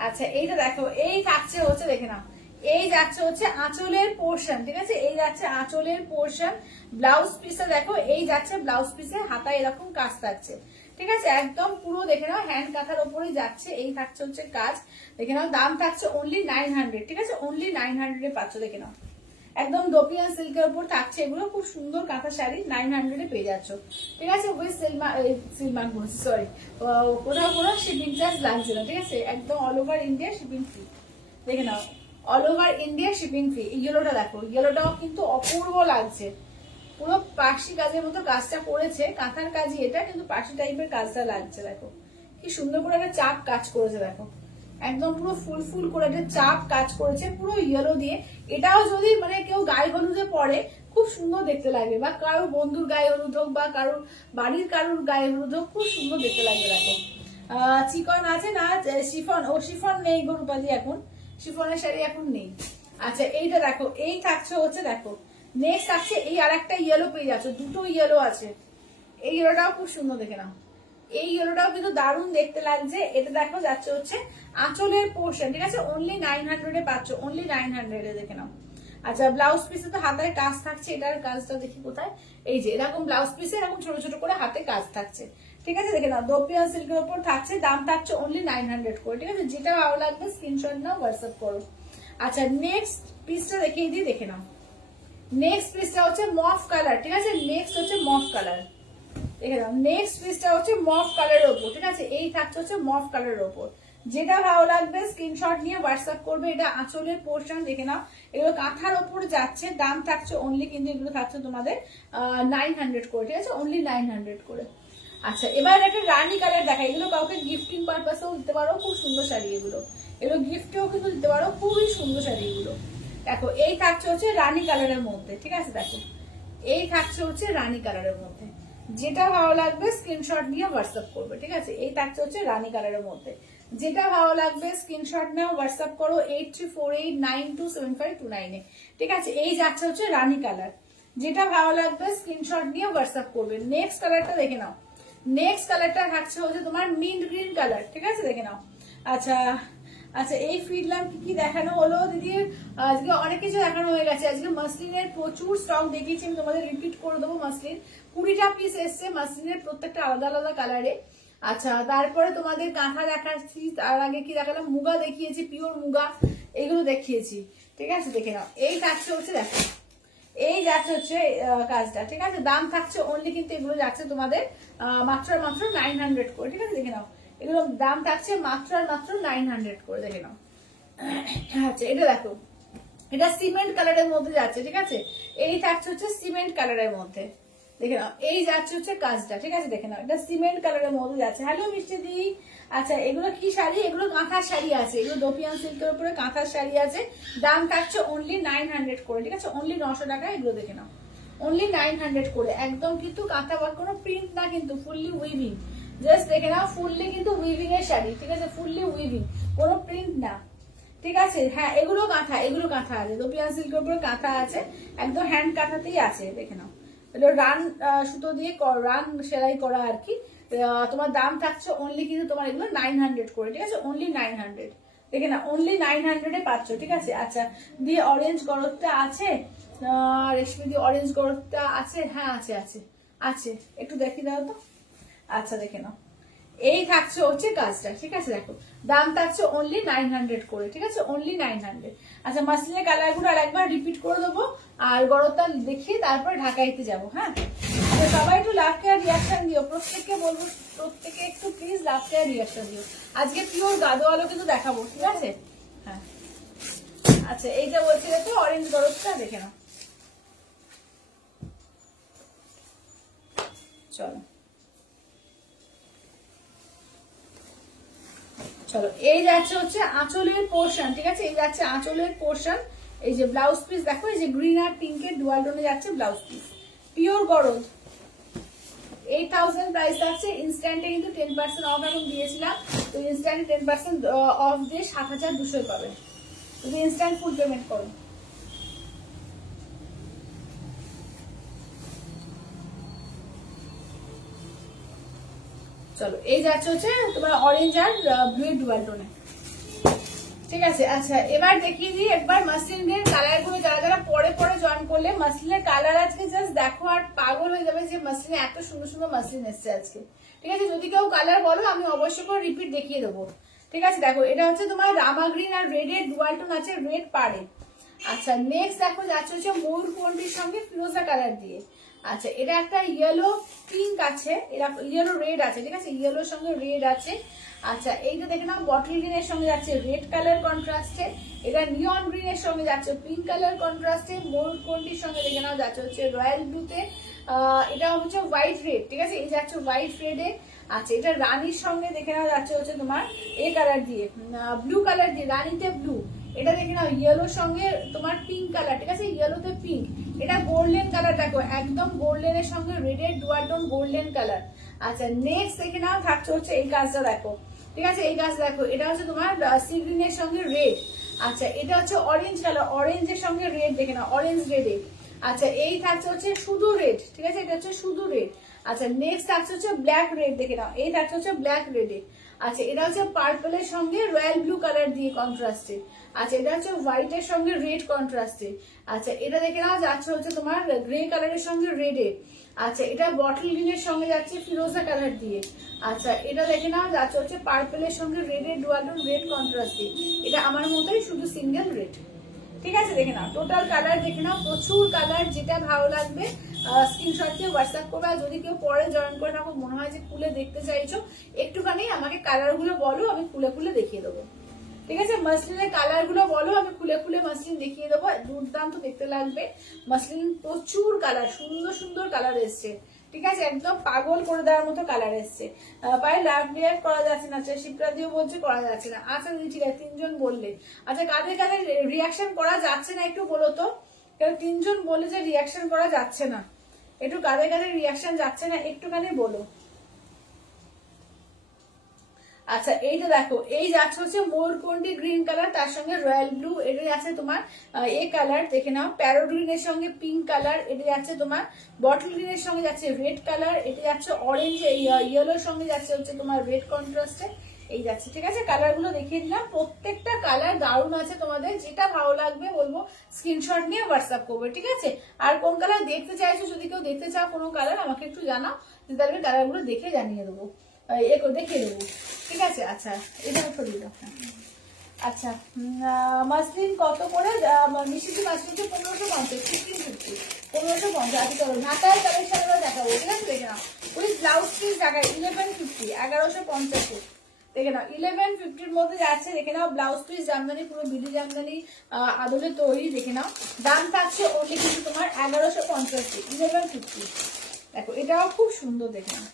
আচ্ছা এইটা দেখো, এই থাকছে হচ্ছে দেখে নাও, এই যাচ্ছে হচ্ছে আঁচলের পোর্শন, ঠিক আছে এই যাচ্ছে আঁচলের পোর্শন। ব্লাউজ পিসে দেখো, এই যাচ্ছে ব্লাউজ পিসে হাতায় এরকম কাজ থাকছে, ঠিক আছে একদম পুরো দেখে নাও হ্যান্ড কাঁথার উপরেই যাচ্ছে, এই থাকছে হচ্ছে কাজ, দেখে নাও। দাম থাকছে অনলি 900, ঠিক আছে অনলি 900-এ পাচ্ছ, দেখে নাও একদম দোপিয়ান সিল্কের উপর থাকছে, এগুলো খুব সুন্দর কাঁথা শাড়ি 900-এ পেয়ে যাচ্ছ, ঠিক আছে উইথ সিলমার্ক বলছি, সরি কোথাও শিপিং চার্জ লাগছে না, ঠিক আছে একদম all over India shipping free, দেখে নাও all over India shipping free. ইয়েলোটা দেখো, ইয়েলোটাও কিন্তু অপূর্ব লাগছে, পুরো পার্সি কাজের মতো কাজটা করেছে, কাঁথার কাজই এটা, কিন্তু পার্সি টাইপের কাজটা লাগছে, দেখো কি সুন্দর করে একটা চাপ কাজ করেছে, দেখো একদম পুরো ফুল করে একটা চাপ কাজ করেছে পুরো ইয়েলো দিয়ে। এটাও যদি মানে কেউ গায়ে হলুদে পরে খুব সুন্দর দেখতে লাগবে, বা কারোর বন্ধুর গায়ে হলুদ হোক, বা কারোর বাড়ির কারোর গায়ে হলুদ হোক, খুব সুন্দর দেখতে লাগবে। দেখো চিকন আছে না, শিফন, ও শিফন নেই গরুপালি এখন, শিফনের শাড়ি এখন নেই। আচ্ছা এইটা দেখো, এই থাকছে হচ্ছে দেখো, নেক্সট থাকছে এই আর একটা ইয়েলো পেয়ে যাচ্ছে, দুটো ইয়েলো আছে, এই ইয়েলোটাও খুব সুন্দর, দেখে নাও এই ইয়েলোটাও কিন্তু দারুণ দেখতে লাগছে। এটা দেখো যাচ্ছে হচ্ছে আঁচলের পোর্শন, ঠিক আছে অনলি 900-এ পাচ্ছ, অনলি 900-এ, দেখে নাও। আচ্ছা ব্লাউজ পিসে তো হাতের কাজ থাকছে, এটার কাজটা দেখি কোথায়, এই যে এরকম ব্লাউজ পিসে এরকম ছোট ছোট করে হাতে কাজ থাকছে, ঠিক আছে দেখে নাও দোপিয়ান সিল্কের উপর থাকছে, দাম থাকছে অনলি 900 করে, ঠিক আছে যেটা ভালো লাগবে স্ক্রিনশট নাও, হোয়াটসঅ্যাপ করো। আচ্ছা নেক্সট পিসটা দেখিয়ে দিই, দেখে নাও নেক্সট পিসটা হচ্ছে মফ কালার, ঠিক আছে নেক্সট হচ্ছে মফ কালার, দেখে নাও নেক্সট পিসটা হচ্ছে মফ কালারের ওপর, ঠিক আছে এই থাকছে হচ্ছে মফ কালারের ওপর, যেটা ভালো লাগবে স্ক্রিনশট নিয়ে হোয়াটসঅ্যাপ করবে। এটা আঁচলের পোর্শন, দেখে নাও এগুলো কাঁথার ওপর যাচ্ছে, দাম থাকছে অনলি কিন্তু এগুলো থাকছে তোমাদের 900 করে, ঠিক আছে অনলি 900 করে। আচ্ছা এবার একটা রানী কালার দেখা, এগুলো কাউকে গিফটিং পারপাসেও দিতে পারো, খুব সুন্দর শাড়ি এগুলো, এগুলো গিফটেও কিন্তু দিতে পারো, খুবই সুন্দর শাড়ি এগুলো। দেখো এই থাকছে হচ্ছে রানী কালারের মধ্যে, ঠিক আছে দেখো এই থাকছে হচ্ছে রানী কালারের মধ্যে, যেটা ভালো লাগবে স্ক্রিনশট নিয়ে হোয়াটসঅ্যাপ করবে, ঠিক আছে এই থাকছে হচ্ছে রানী কালারের মধ্যে, যেটা ভালো লাগবে স্ক্রিনশট নাও, হোয়াটসঅ্যাপ করো 8348927529-এ, ঠিক আছে এই যাচ্ছে হচ্ছে রানী কালার, যেটা ভালো লাগবে স্ক্রিনশট নিয়ে হোয়াটসঅ্যাপ করবে। নেক্সট কালারটা দেখে নাও, নেক্সট কালারটা থাকছে হচ্ছে তোমার মিন্ট গ্রিন কালার, ঠিক আছে দেখে নাও। আচ্ছা আচ্ছা এই ফিরলাম কি কি দেখানো হলো দিদি, আজকে অনেক কিছু দেখানো হয়ে গেছে। আজকে মাসলিনের প্রচুর স্টক দেখিয়েছি, আমি তোমাদের রিপিট করে দেবো। মাসলিন 20টা পিস এসছে, মাসলিনের প্রত্যেকটা আলাদা আলাদা কালারে। আচ্ছা তারপরে তোমাদের কাঁথা দেখাচ্ছি, তার আগে কি দেখালাম, মুগা দেখিয়েছি, পিওর মুগা এগুলো দেখিয়েছি। ঠিক আছে দেখে নাও। এই থাকছে হচ্ছে দেখো, এই যাচ্ছে হচ্ছে কাজটা। ঠিক আছে, দাম থাকছে অনলি, কিন্তু এগুলো যাচ্ছে তোমাদের মাত্র আর মাত্র 900 করে। ঠিক আছে দেখে নাও, এগুলো দাম থাকছে মাত্র আর মাত্র 900 করে, দেখে নাও। আচ্ছা এটা দেখো, এটা সিমেন্ট কালারের মধ্যে যাচ্ছে। ঠিক আছে, এই থাকছে হচ্ছে সিমেন্ট কালারের মধ্যে, দেখে নাও। এই যাচ্ছে হচ্ছে কাজটা। ঠিক আছে দেখে নাও, এটা সিমেন্ট কালারের মধ্যে যাচ্ছে। হ্যালো মিষ্টি দি। আচ্ছা এগুলো কি শাড়ি? এগুলো কাঁথার শাড়ি আছে, এগুলো দোপিয়ান সিল্কের উপরে কাঁথার শাড়ি আছে। দাম থাকছে অনলি 900 করে। ঠিক আছে, অনলি 900 টাকা। এগুলো দেখে নাও, অনলি 900 করে। একদম কিন্তু কাঁথা বা কোনো প্রিন্ট না, কিন্তু ফুললি উইভিং। জাস্ট দেখে নাও, ফুললি কিন্তু উইভিং এর শাড়ি। ঠিক আছে, ফুললি উইভিং, কোনো প্রিন্ট না। ঠিক আছে, হ্যাঁ এগুলো কাঁথা, এগুলো কাঁথা আছে, দোপিয়ান সিল্কের উপরে কাঁথা আছে, একদম হ্যান্ড কাঁথাতেই আছে। দেখে নাও, এগুলো রান সুতো দিয়ে রান সেলাই করা আর কি। তোমার দাম থাকছে অনলি কিন্তু তোমার এগুলো 900 করে। ঠিক আছে, অনলি 900। দেখে না, অনলি 900 এ পাচ্ছ। ঠিক আছে, আচ্ছা দিয়ে অরেঞ্জ গরদটা আছে, রেশমি দিয়ে অরেঞ্জ গরদটা আছে। হ্যাঁ আছে আছে আছে, একটু দেখি দাও তো। আচ্ছা দেখে নাও, এই থাকছে হচ্ছে কাজটা। ঠিক আছে দেখো, দাম থাকছে অনলি 900 করে। ঠিক আছে, অনলি 900। আচ্ছা মাসলিনের কালার গুলো আর একবার রিপিট করে দেবো, আর গরদটা দেখিয়ে তারপরে ঢাকাইতে যাবো। হ্যাঁ, তো সবাই একটু লাভ কেয়ার রিয়াকশন দিও, প্রত্যেককে বলবো, প্রত্যেকে একটু প্লিজ লাভ কেয়ার রিয়াকশন দিও। আজকে পিওর গাদোয়ালো কিন্তু দেখাবো। ঠিক আছে, হ্যাঁ আচ্ছা এইটা বলছি দেখো, অরেঞ্জ গরদটা দেখে নাও। চলো চলো, এই যাচ্ছে হচ্ছে আঁচলের পোর্শন। ঠিক আছে, এই যাচ্ছে আঁচলের পোর্শন। এই যে ব্লাউজ পিস দেখো, এই যে গ্রিন আর পিঙ্কের ডুয়াল টোনে যাচ্ছে ব্লাউজ পিস, পিওর গরজ। 8000 প্রাইস আছে। ইনস্ট্যান্টে কিন্তু 10% অফ এখন দিয়েছিলাম, তো ইনস্ট্যান্টে 10% অফ দিয়ে 7200 পাবে যদি ইনস্ট্যান্ট ফুল পেমেন্ট করো। চলো এই যাচ্ছে হচ্ছে তোমার অরেঞ্জ আর ব্লু ডুয়াল টোনে। ঠিক আছে, আচ্ছা এবার দেখিয়ে দিই একবার মাসলিনের কালার গুলো। যারা যারা পরে পরে জয়েন করলে, মাসলিনের কালার আজকে জাস্ট দেখো আর পাগল হয়ে যাবে যে মাসলিনে এত সুন্দর সুন্দর মাসলিন এসছে আজকে। ঠিক আছে, যদি কেউ কালার বলো আমি অবশ্যই করে রিপিট দেখিয়ে দেবো। ঠিক আছে দেখো, এটা হচ্ছে তোমার রামা গ্রিন আর রেড এর ডুয়াল টোন আছে, রেড পাড়ে। আচ্ছা নেক্সট দেখো যাচ্ছে হচ্ছে ময়ূরকণ্ঠীর সঙ্গে ফিরোজা কালার দিয়ে। আচ্ছা এটা একটা ইয়েলো পিঙ্ক আছে, এটা ইয়েলো রেড আছে। ঠিক আছে, ইয়েলোর সঙ্গে রেড আছে। আচ্ছা এইটা দেখে নাও, বটল গ্রিনের সঙ্গে যাচ্ছে রেড কালার কন্ট্রাস্টে, এটা নিয়ন গ্রিনের সঙ্গে যাচ্ছে পিঙ্ক কালার কন্ট্রাস্টে, ময়ূরকণ্ঠীর সঙ্গে দেখে নাও যাচ্ছে হচ্ছে রয়্যাল ব্লুতে, এটা হচ্ছে হোয়াইট রেড। ঠিক আছে, এই যাচ্ছে হোয়াইট রেডে। আচ্ছা এটা রানীর সঙ্গে দেখে নাও যাচ্ছে হচ্ছে তোমার এ কালার দিয়ে, ব্লু কালার দিয়ে, রানীতে ব্লু। এটা দেখে নাও ইয়েলোর সঙ্গে তোমার পিঙ্ক কালার। ঠিক আছে, ইয়েলোতে পিঙ্ক। এটা গোল্ডেন কালার দেখো, একদম গোল্ডেনের সঙ্গে রেডের ডুয়াল টোন গোল্ডেন কালার। আচ্ছা নেক্সট দেখে নাও থাকছে হচ্ছে এই কাজটা দেখো। ঠিক আছে, এই কাজ দেখো, এটা হচ্ছে তোমার সি গ্রিনের সঙ্গে রেড। আচ্ছা এটা হচ্ছে অরেঞ্জ কালার, অরেঞ্জের সঙ্গে রেড দেখে নাও, অরেঞ্জ রেডে। আচ্ছা এই থাকছে হচ্ছে শুধু রেড। ঠিক আছে, এটা হচ্ছে শুধু রেড। আচ্ছা নেক্সট থাকছে হচ্ছে ব্ল্যাক রেড দেখে নাও, এই থাকছে হচ্ছে ব্ল্যাক রেডে। আচ্ছা এটা হচ্ছে পার্পলের সঙ্গে রয়্যাল ব্লু কালার দিয়ে কন্ট্রাস্টে। আচ্ছা এটা হচ্ছে হোয়াইটের সঙ্গে রেড কন্ট্রাস্টে। আচ্ছা এটা দেখে নাও যাচ্ছে হচ্ছে তোমার গ্রে কালারের সঙ্গে রেডে। আচ্ছা এটা বটল গ্রিনের সঙ্গে যাচ্ছে ফিরোজা কালার দিয়ে। আচ্ছা এটা দেখে নাও যাচ্ছে হচ্ছে পার্পলের সঙ্গে রেডের ডুয়াল টোন রেড কন্ট্রাস্টে। এটা আমার মতোই, শুধু সিঙ্গেল রেড। ঠিক আছে দেখে নাও, টোটাল কালার দেখে নাও, প্রচুর কালার। যেটা ভালো লাগবে স্ক্রিনশট দিয়ে হোয়াটসঅ্যাপ করবে। আর যদি কেউ পরে জয়েন করে থাকো, মনে হয় যে খুলে দেখতে চাইছো, একটুখানি আমাকে কালার গুলো বলো, আমি খুলে খুলে দেখিয়ে দেবো। ঠিক আছে, মাসলিনের কালার গুলো বলো, আমি খুলে খুলে মাসলিন দেখিয়ে দেবো। দুর্দান্ত দেখতে লাগবে মাসলিন, প্রচুর কালার, সুন্দর সুন্দর কালার এসছে। ঠিক আছে, একদম পাগল করে দেওয়ার মতো কালার এসছে। পায়ে লাভ রিয়াক্ট করা যাচ্ছে না, শিপ্রা দিয়েও বলছে করা যাচ্ছে না। আচ্ছা দিদি ঠিক আছে, 3জন বললে। আচ্ছা কাদের কাদের রিয়াকশন করা যাচ্ছে না একটু বলো তো, কারণ 3জন বলে যে রিয়াকশন করা যাচ্ছে না, একটু কাদের কাদের রিয়াকশন যাচ্ছে না একটুখানি বলো। আচ্ছা এইটা দেখো, এই যাচ্ছে হচ্ছে ময়ূরকণ্ঠী গ্রিন কালার, তার সঙ্গে রয়্যাল ব্লু। এটা যাচ্ছে তোমার এ কালার দেখে নাও, প্যারো গ্রিনের সঙ্গে পিঙ্ক কালার। এটা যাচ্ছে তোমার বটল গ্রিনের সঙ্গে যাচ্ছে রেড কালার। এটা যাচ্ছে অরেঞ্জ ইয়েলোর সঙ্গে যাচ্ছে হচ্ছে তোমার রেড কন্ট্রাস্টে। এই যাচ্ছে, ঠিক আছে। কালার গুলো দেখিয়ে দিলাম, প্রত্যেকটা কালার দারুণ আছে। তোমাদের যেটা ভালো লাগবে বলবো স্ক্রিনশট নিয়ে হোয়াটসঅ্যাপ করবে, ঠিক আছে। আর কোন কালার দেখতে চাইছো, যদি কেউ দেখতে চাও কোনো কালার আমাকে একটু জানাও, তাহলে কালার গুলো দেখে জানিয়ে দেবো, দেখিয়ে দেবো, ঠিক আছে। আচ্ছা এটা সরিয়ে দাও। আচ্ছা মাসলিন কত করে? মিষ্টি মাসলিনকে 1550, 1550, 1550। আচ্ছা চলো ঢাকায় কালেকশন দেখাবো, ঠিক আছে। দেখে নাও উইথ ব্লাউজ পিস ঢাকায় 1150, 1150 দেখে নাও। 1150-র মধ্যে যাচ্ছে, দেখে নাও। ব্লাউজ পিস জামদানি, পুরো বিডি জামদানি আদলে তৈরি, দেখে নাও। দাম থাকছে ওনলি কিন্তু তোমার 1150, 1150। দেখো এটাও খুব সুন্দর, দেখে নাও।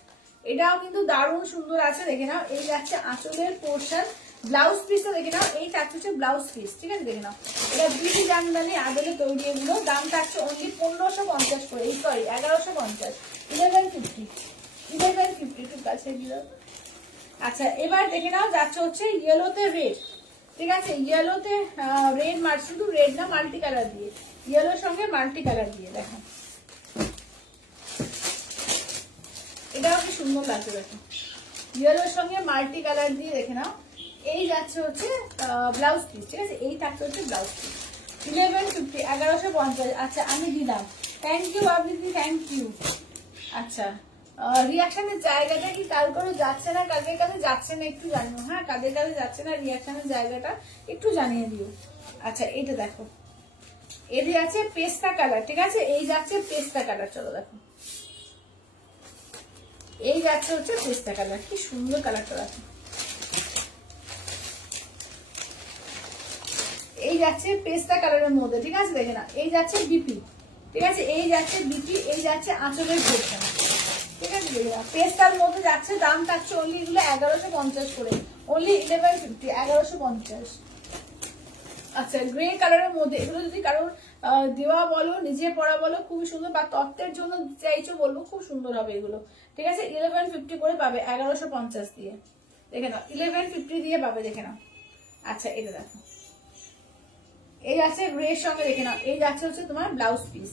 এটাও কিন্তু দারুণ সুন্দর আছে, দেখে নাও। এই যাচ্ছে আঁচলের পোর্শন, ব্লাউজ পিসটা দেখে নাও। এই থাকছে হচ্ছে ব্লাউজ পিস, ঠিক আছে। দেখে নাও এটা বিডি জামদানি আদলে তৈরি, এগুলো দাম থাকছে অনলি 1550 করে, এই সরি 1150, 1150, 1150 একটু কাছে দিয়ে। আচ্ছা এবার দেখে নাও যাচ্ছে হচ্ছে ইয়েলোতে রেড, ঠিক আছে। ইয়েলোতে রেড, শুধু রেড না, মাল্টি কালার দিয়ে, ইয়েলোর সঙ্গে মাল্টি কালার দিয়ে। দেখো এটাও কি সুন্দর লাগছে, দেখো ইয়েলোর সঙ্গে মাল্টি কালার দিয়ে, দেখে নাও। এই যাচ্ছে হচ্ছে ব্লাউজ পিস, ঠিক আছে। এই থাকছে হচ্ছে ব্লাউজ পিস 1150, 1150। আচ্ছা আমি দিলাম, থ্যাংক ইউ আপনি, থ্যাংক ইউ। আচ্ছা রিয়াকশনের জায়গাটা কি কার করে যাচ্ছে না, কাদের কাছে যাচ্ছে না একটু জানিও, হ্যাঁ। কাদের কাছে যাচ্ছে না রিয়াকশনের জায়গাটা একটু জানিয়ে দিও। আচ্ছা এটা দেখো, এটি আছে পেস্তা কালার, ঠিক আছে। এই যাচ্ছে পেস্তা কালার, চলো দেখো। এই যাচ্ছে হচ্ছে পেস্তা কালার, কি সুন্দর কালারটা দেখো। এই যাচ্ছে পেস্তা কালারের মধ্যে, ঠিক আছে। দেখে না এই যাচ্ছে বিপি, ঠিক আছে। এই যাচ্ছে বিপি, এই যাচ্ছে আঁচলের পোর্শন, ঠিক আছে। দেখে না পেস্তার মধ্যে যাচ্ছে, দাম থাকছে অনলি এগুলো 1150 করে, অনলি 1150, 1150। আচ্ছা গ্রে কালারের মধ্যে এগুলো যদি কারোর দেওয়া বলো, নিজে পরা বলো, খুবই সুন্দর, বা তত্ত্বের জন্য চাইছো বলবো, খুব সুন্দর হবে এগুলো, ঠিক আছে। 1150 করে পাবে, 1150 দিয়ে, দেখে নাও। 1150 দিয়ে পাবে, দেখে নাও। আচ্ছা এটা দেখো, এই আছে গ্রের সঙ্গে, দেখে নাও। এই যাচ্ছে হচ্ছে তোমার ব্লাউজ পিস,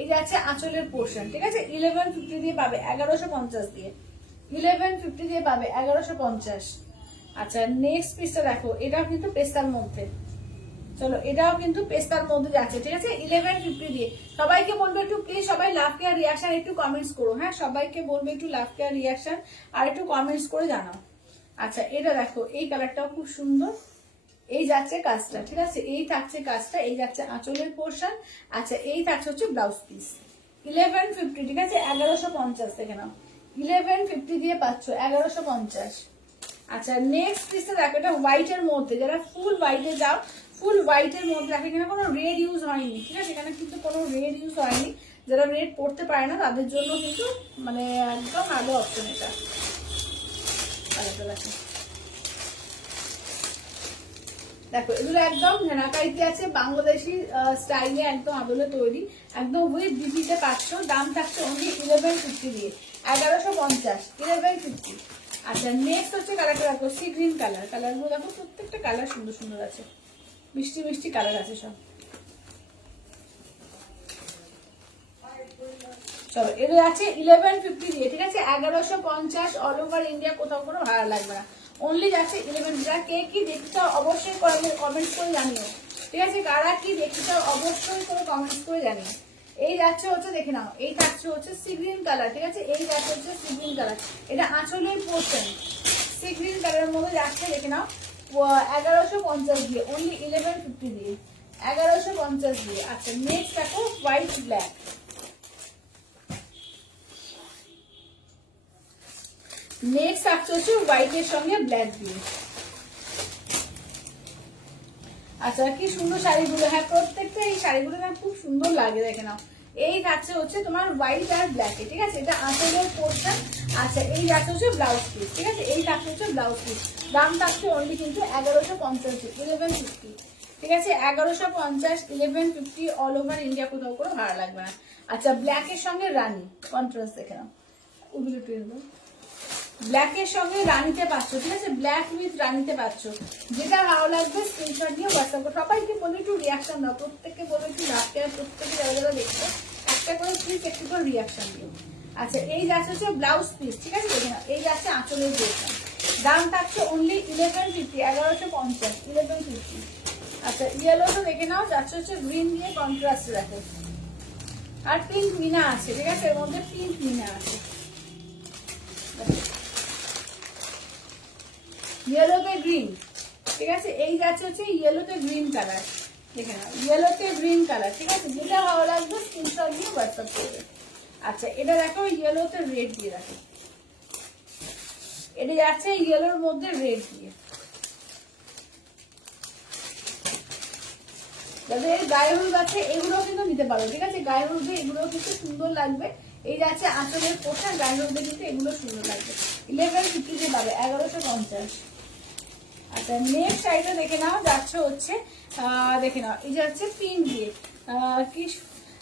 এই যাচ্ছে আঁচলের পোর্শন, ঠিক আছে। 1150 দিয়ে পাবে, 1150 দিয়ে, 1150 দিয়ে পাবে, 1150। আচ্ছা নেক্সট পিসটা দেখো, এটাও কিন্তু পেস্তার মধ্যে, চলো এটাও কিন্তু পেস্তার মধ্যে যাচ্ছে, ঠিক আছে। 1150 দিয়ে। সবাইকে বলবো একটু প্লিজ সবাই লাভ কেয়ার রিয়াকশন একটু কমেন্টস করো, হ্যাঁ। সবাইকে বলবো একটু লাভ কেয়ার রিয়াকশন আর একটু কমেন্টস করে জানাও। আচ্ছা এটা দেখো, এই কালারটাও খুব সুন্দর। এই যাচ্ছে কাজটা, ঠিক আছে। এই থাকছে কাজটা, এই যাচ্ছে আঁচলের পোর্শন। আচ্ছা এই থাকছে হচ্ছে ব্লাউজ পিস 1150, ঠিক আছে। 1150 থেকে নাও, 1150 দিয়ে পাচ্ছ 1150। আচ্ছা নেক্সট পিসটা দেখো, এটা হোয়াইটের মধ্যে, যারা ফুল হোয়াইটে যাও, ফুল হোয়াইটের মধ্যে দেখো, এখানে কোনো রেড ইউজ হয়নি, ঠিক আছে। এখানে কিন্তু কোনো রেড ইউজ হয়নি, যারা রেড পড়তে পারে না তাদের জন্য কিন্তু মানে একদম ভালো অপশন এটা। দেখো দেখো এগুলো একদম ঢাকাইতে আছে, বাংলাদেশি স্টাইলে একদম আদলে তৈরি, একদম উইথ বিপিতে পাচ্ছ। দাম থাকছে অনলি 1150 দিয়ে, 1150, 1150। আচ্ছা নেক্সট হচ্ছে কালারটা দেখো, সি গ্রিন কালার। কালারগুলো দেখো, প্রত্যেকটা কালার সুন্দর সুন্দর আছে, মিষ্টি মিষ্টি কালার আছে সব। চলো এগুলো আছে 1150 দিয়ে, ঠিক আছে। 1150 অল ওভার ইন্ডিয়া, কোথাও কোনো ভাড়া লাগবে না, অনলি যাচ্ছে 11। যা কে কি দেখতে চাও অবশ্যই কমেন্টস করে জানিও, ঠিক আছে। কারা কি দেখতে চাও অবশ্যই করে কমেন্টস করে জানিও। এই যাচ্ছে হচ্ছে, দেখে নাও। এই থাকছে হচ্ছে সি গ্রিন কালার, ঠিক আছে। এই যাচ্ছে হচ্ছে সি গ্রিন কালার, এটা আঁচলের পোর্শন, সি গ্রিন কালারের মধ্যে যাচ্ছে, দেখে নাও। 1150 দিয়ে, অনলি 1150 দিয়ে, 1150 দিয়ে। আচ্ছা নেক্সট দেখো হোয়াইট ব্ল্যাক। নেক্সট থাকছে হচ্ছে হোয়াইটের সঙ্গে ব্ল্যাক দিয়ে। আচ্ছা কি সুন্দর শাড়িগুলো, হ্যাঁ প্রত্যেকটা এই শাড়িগুলো না খুব সুন্দর লাগে, দেখে নাও। এই থাকছে হচ্ছে তোমার হোয়াইট আর ব্ল্যাকে, ঠিক আছে। এটা আঁচলের পোর্শন। আচ্ছা এই যাচ্ছে হচ্ছে ব্লাউজ পিস, ঠিক আছে। এই থাকছে হচ্ছে ব্লাউজ পিস, দাম থাকছে অনলি কিন্তু 1150, 1150, ঠিক আছে। 1150, 1150 অল ওভার ইন্ডিয়া, কোথাও কোনো ভাড়া লাগবে না। আচ্ছা ব্ল্যাকের সঙ্গে রানী কন্ট্রাস্ট, দেখে নাও। ওগুলো ট্রেন ব্ল্যাকের সঙ্গে রানিতে পাচ্ছ, ঠিক আছে। ব্ল্যাক উইথ রানিতে পাচ্ছ, যেটা ভালো লাগবে স্ক্রিনশট নিয়ে হোয়াটসঅ্যাপ করো। সবাইকে বলবে একটু রিয়াকশন দাও, প্রত্যেককে বলবে একটু লাভ কেয়ার, প্রত্যেকে যারা যারা দেখছো একটা করে প্লিজ একটু করে রিয়াকশন দিও। আচ্ছা এই যাচ্ছে হচ্ছে ব্লাউজ পিস, ঠিক আছে। দেখে নাও। এই যাচ্ছে আঁচলের পোর্শন, দাম থাকছে অনলি 1150, 1150, 1150। আচ্ছা ইয়েলো তো দেখে নাও, যাচ্ছে হচ্ছে গ্রিন দিয়ে কন্ট্রাস্ট রাখে, আর পিঙ্ক মিনা আছে, ঠিক আছে, এর মধ্যে পিঙ্ক মিনা আছে। ইয়েলোতে গ্রিন, ঠিক আছে, এই যাচ্ছে হচ্ছে ইয়েলোতে গ্রিন কালার, দেখে নাও ইয়েলোতে গ্রিন কালার, ঠিক আছে, যেটা ভালো লাগবে স্ক্রিনশট দিয়ে হোয়াটসঅ্যাপ করবে। আচ্ছা এটা দেখো ইয়েলোতে রেড দিয়ে রাখো, এটা যাচ্ছে ইয়েলোর মধ্যে রেড দিয়ে। যাদের গায়ে হলুদ আছে এগুলো কিন্তু নিতে পারো, ঠিক আছে, গায়ে হলুদে এগুলো কিন্তু সুন্দর লাগবে। এই যাচ্ছে আঁচলের পোশাক, গায়ে হলুদে কিন্তু এগুলো সুন্দর লাগবে। 1150 দিয়ে পাবে, 1150। আচ্ছা নেক্সট শাড়িটা দেখে নাও, যাচ্ছে হচ্ছে দেখে নাও এই যাচ্ছে পিঙ্ক দিয়ে কি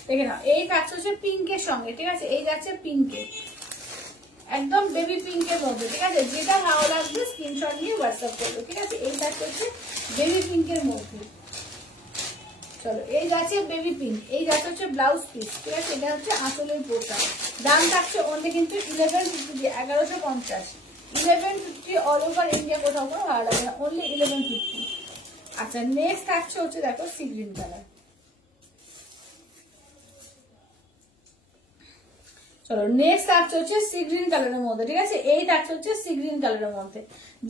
দেখে নাও, এই যাচ্ছে হচ্ছে পিঙ্কের সঙ্গে, ঠিক আছে, এই যাচ্ছে পিঙ্কে, একদম বেবি পিঙ্কের মধ্যে, ঠিক আছে, যেটা ভালো লাগবে স্ক্রিনশট নিয়ে হোয়াটসঅ্যাপ করবে, ঠিক আছে, এই যাচ্ছে হচ্ছে বেবি পিঙ্কের মধ্যে। চলো এই যাচ্ছে বেবি পিঙ্ক, এই যাচ্ছে হচ্ছে ব্লাউজ পিস, ঠিক আছে, এটা হচ্ছে আঁচলের পোশাক। দাম থাকছে অনলি কিন্তু 1150 দিয়ে, 1150, 1150 অল ওভার ইন্ডিয়া, কোথাও কোনো ভালো লাগে না, অনলি 1150। আচ্ছা নেক্সট থাকছে হচ্ছে দেখো সি গ্রিন কালার। চলো নেক্সট থাকছে হচ্ছে সি গ্রিন কালারের মধ্যে, ঠিক আছে, এই থাকছে হচ্ছে সি গ্রিন কালারের মধ্যে,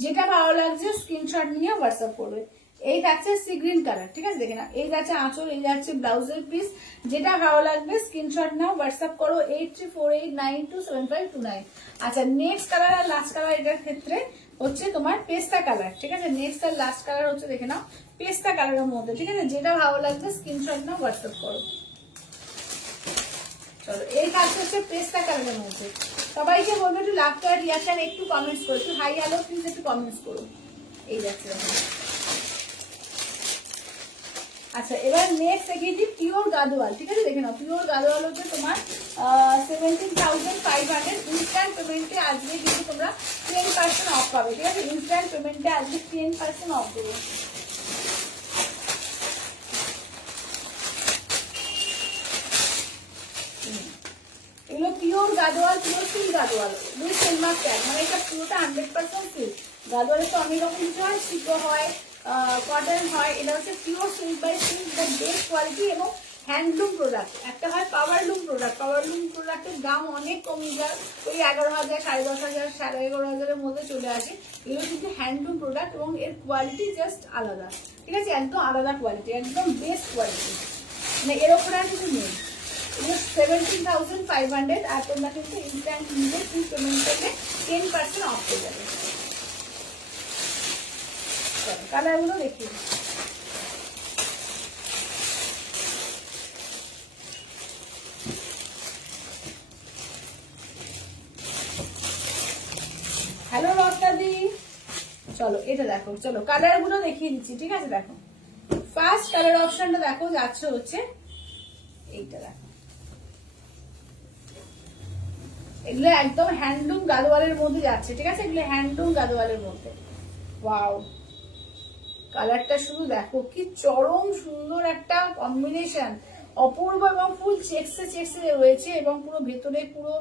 যেটা ভালো লাগছে স্ক্রিনশট নিয়ে হোয়াটসঅ্যাপ করবে। এই থাকছে সি গ্রিন কালার, ঠিক আছে, দেখে না, এই যাচ্ছে আঁচল, এই যাচ্ছে ব্লাউজের পিস, যেটা ভালো লাগবে স্ক্রিনশট নাও, হোয়াটসঅ্যাপ করো 8348927529। আচ্ছা নেক্সট কালার আর লাস্ট কালার এটার ক্ষেত্রে হচ্ছে তোমার পেস্তা কালার, ঠিক আছে, নেক্সট আর লাস্ট কালার হচ্ছে দেখে নাও পেস্তা কালারের মধ্যে, ঠিক আছে, যেটা ভালো লাগবে স্ক্রিনশট নাও, হোয়াটসঅ্যাপ করো। চলো এই কাজটা হচ্ছে পেস্তা কালারের মধ্যে। সবাইকে বলবো একটু লাভ করার রিয়াকশন, একটু কমেন্টস করো, একটু হাই হ্যালো প্লিজ একটু কমেন্টস করো। এই যাচ্ছে। আচ্ছা এবার নেক্সট দেখিয়ে দিই পিওর গাদোয়াল, ঠিক আছে, দেখে নাও পিওর গাদোয়াল হচ্ছে তোমার 17,500। ইনস্ট্যান্ট পেমেন্টে আজকে কিন্তু তোমরা 10% অফ পাবে, ঠিক আছে, ইনস্ট্যান্ট পেমেন্টে আজকে 10% অফ দেবো। এগুলো pure Gadwal, pure silk Gadwal with Silk Mark tag, মানে এটা পুরোটা 100% সিল্ক। গাদোয়ালে তো অনেক রকম কিছু হয়, সিকো হয়, কটন হয়, এটা হচ্ছে pure silk by silk, the best quality এবং হ্যান্ডলুম প্রোডাক্ট। একটা হয় পাওয়ারলুম প্রোডাক্ট, পাওয়ারলুম প্রোডাক্টের দাম অনেক কমে যায়, ওই 11,000, 10,500, 11,500-এর মধ্যে চলে আসে। এগুলো কিন্তু হ্যান্ডলুম প্রোডাক্ট এবং এর কোয়ালিটি জাস্ট আলাদা, ঠিক আছে, একদম আলাদা কোয়ালিটি, একদম বেস্ট কোয়ালিটি, মানে এর ওপরে আর কিছু নেই। 17,500 আর তোমরা কিন্তু ইনস্ট্যান্ট নিলে ফুল পেমেন্ট করলে 10% অফ হয়ে যাবে। কালারগুলো দেখি। হ্যালো রত্নাদি, চলো এটা দেখো, চলো কালারগুলো দেখিয়ে দিচ্ছি, ঠিক আছে, দেখো ফার্স্ট কালার অপশনটা দেখো, যাচ্ছে হচ্ছে এইটা, দেখো এগুলো একদম হ্যান্ডলুম গাদোয়ালের মধ্যে যাচ্ছে, ঠিক আছে, এগুলো হ্যান্ডলুম গাদোয়ালের মধ্যে। ওয়াও কালারটা শুধু দেখো কি চরম সুন্দর একটা কম্বিনেশন, অপূর্ব, এবং ফুল চেক্সে চেক্সে রয়েছে, এবং পুরো ভেতরে পুরো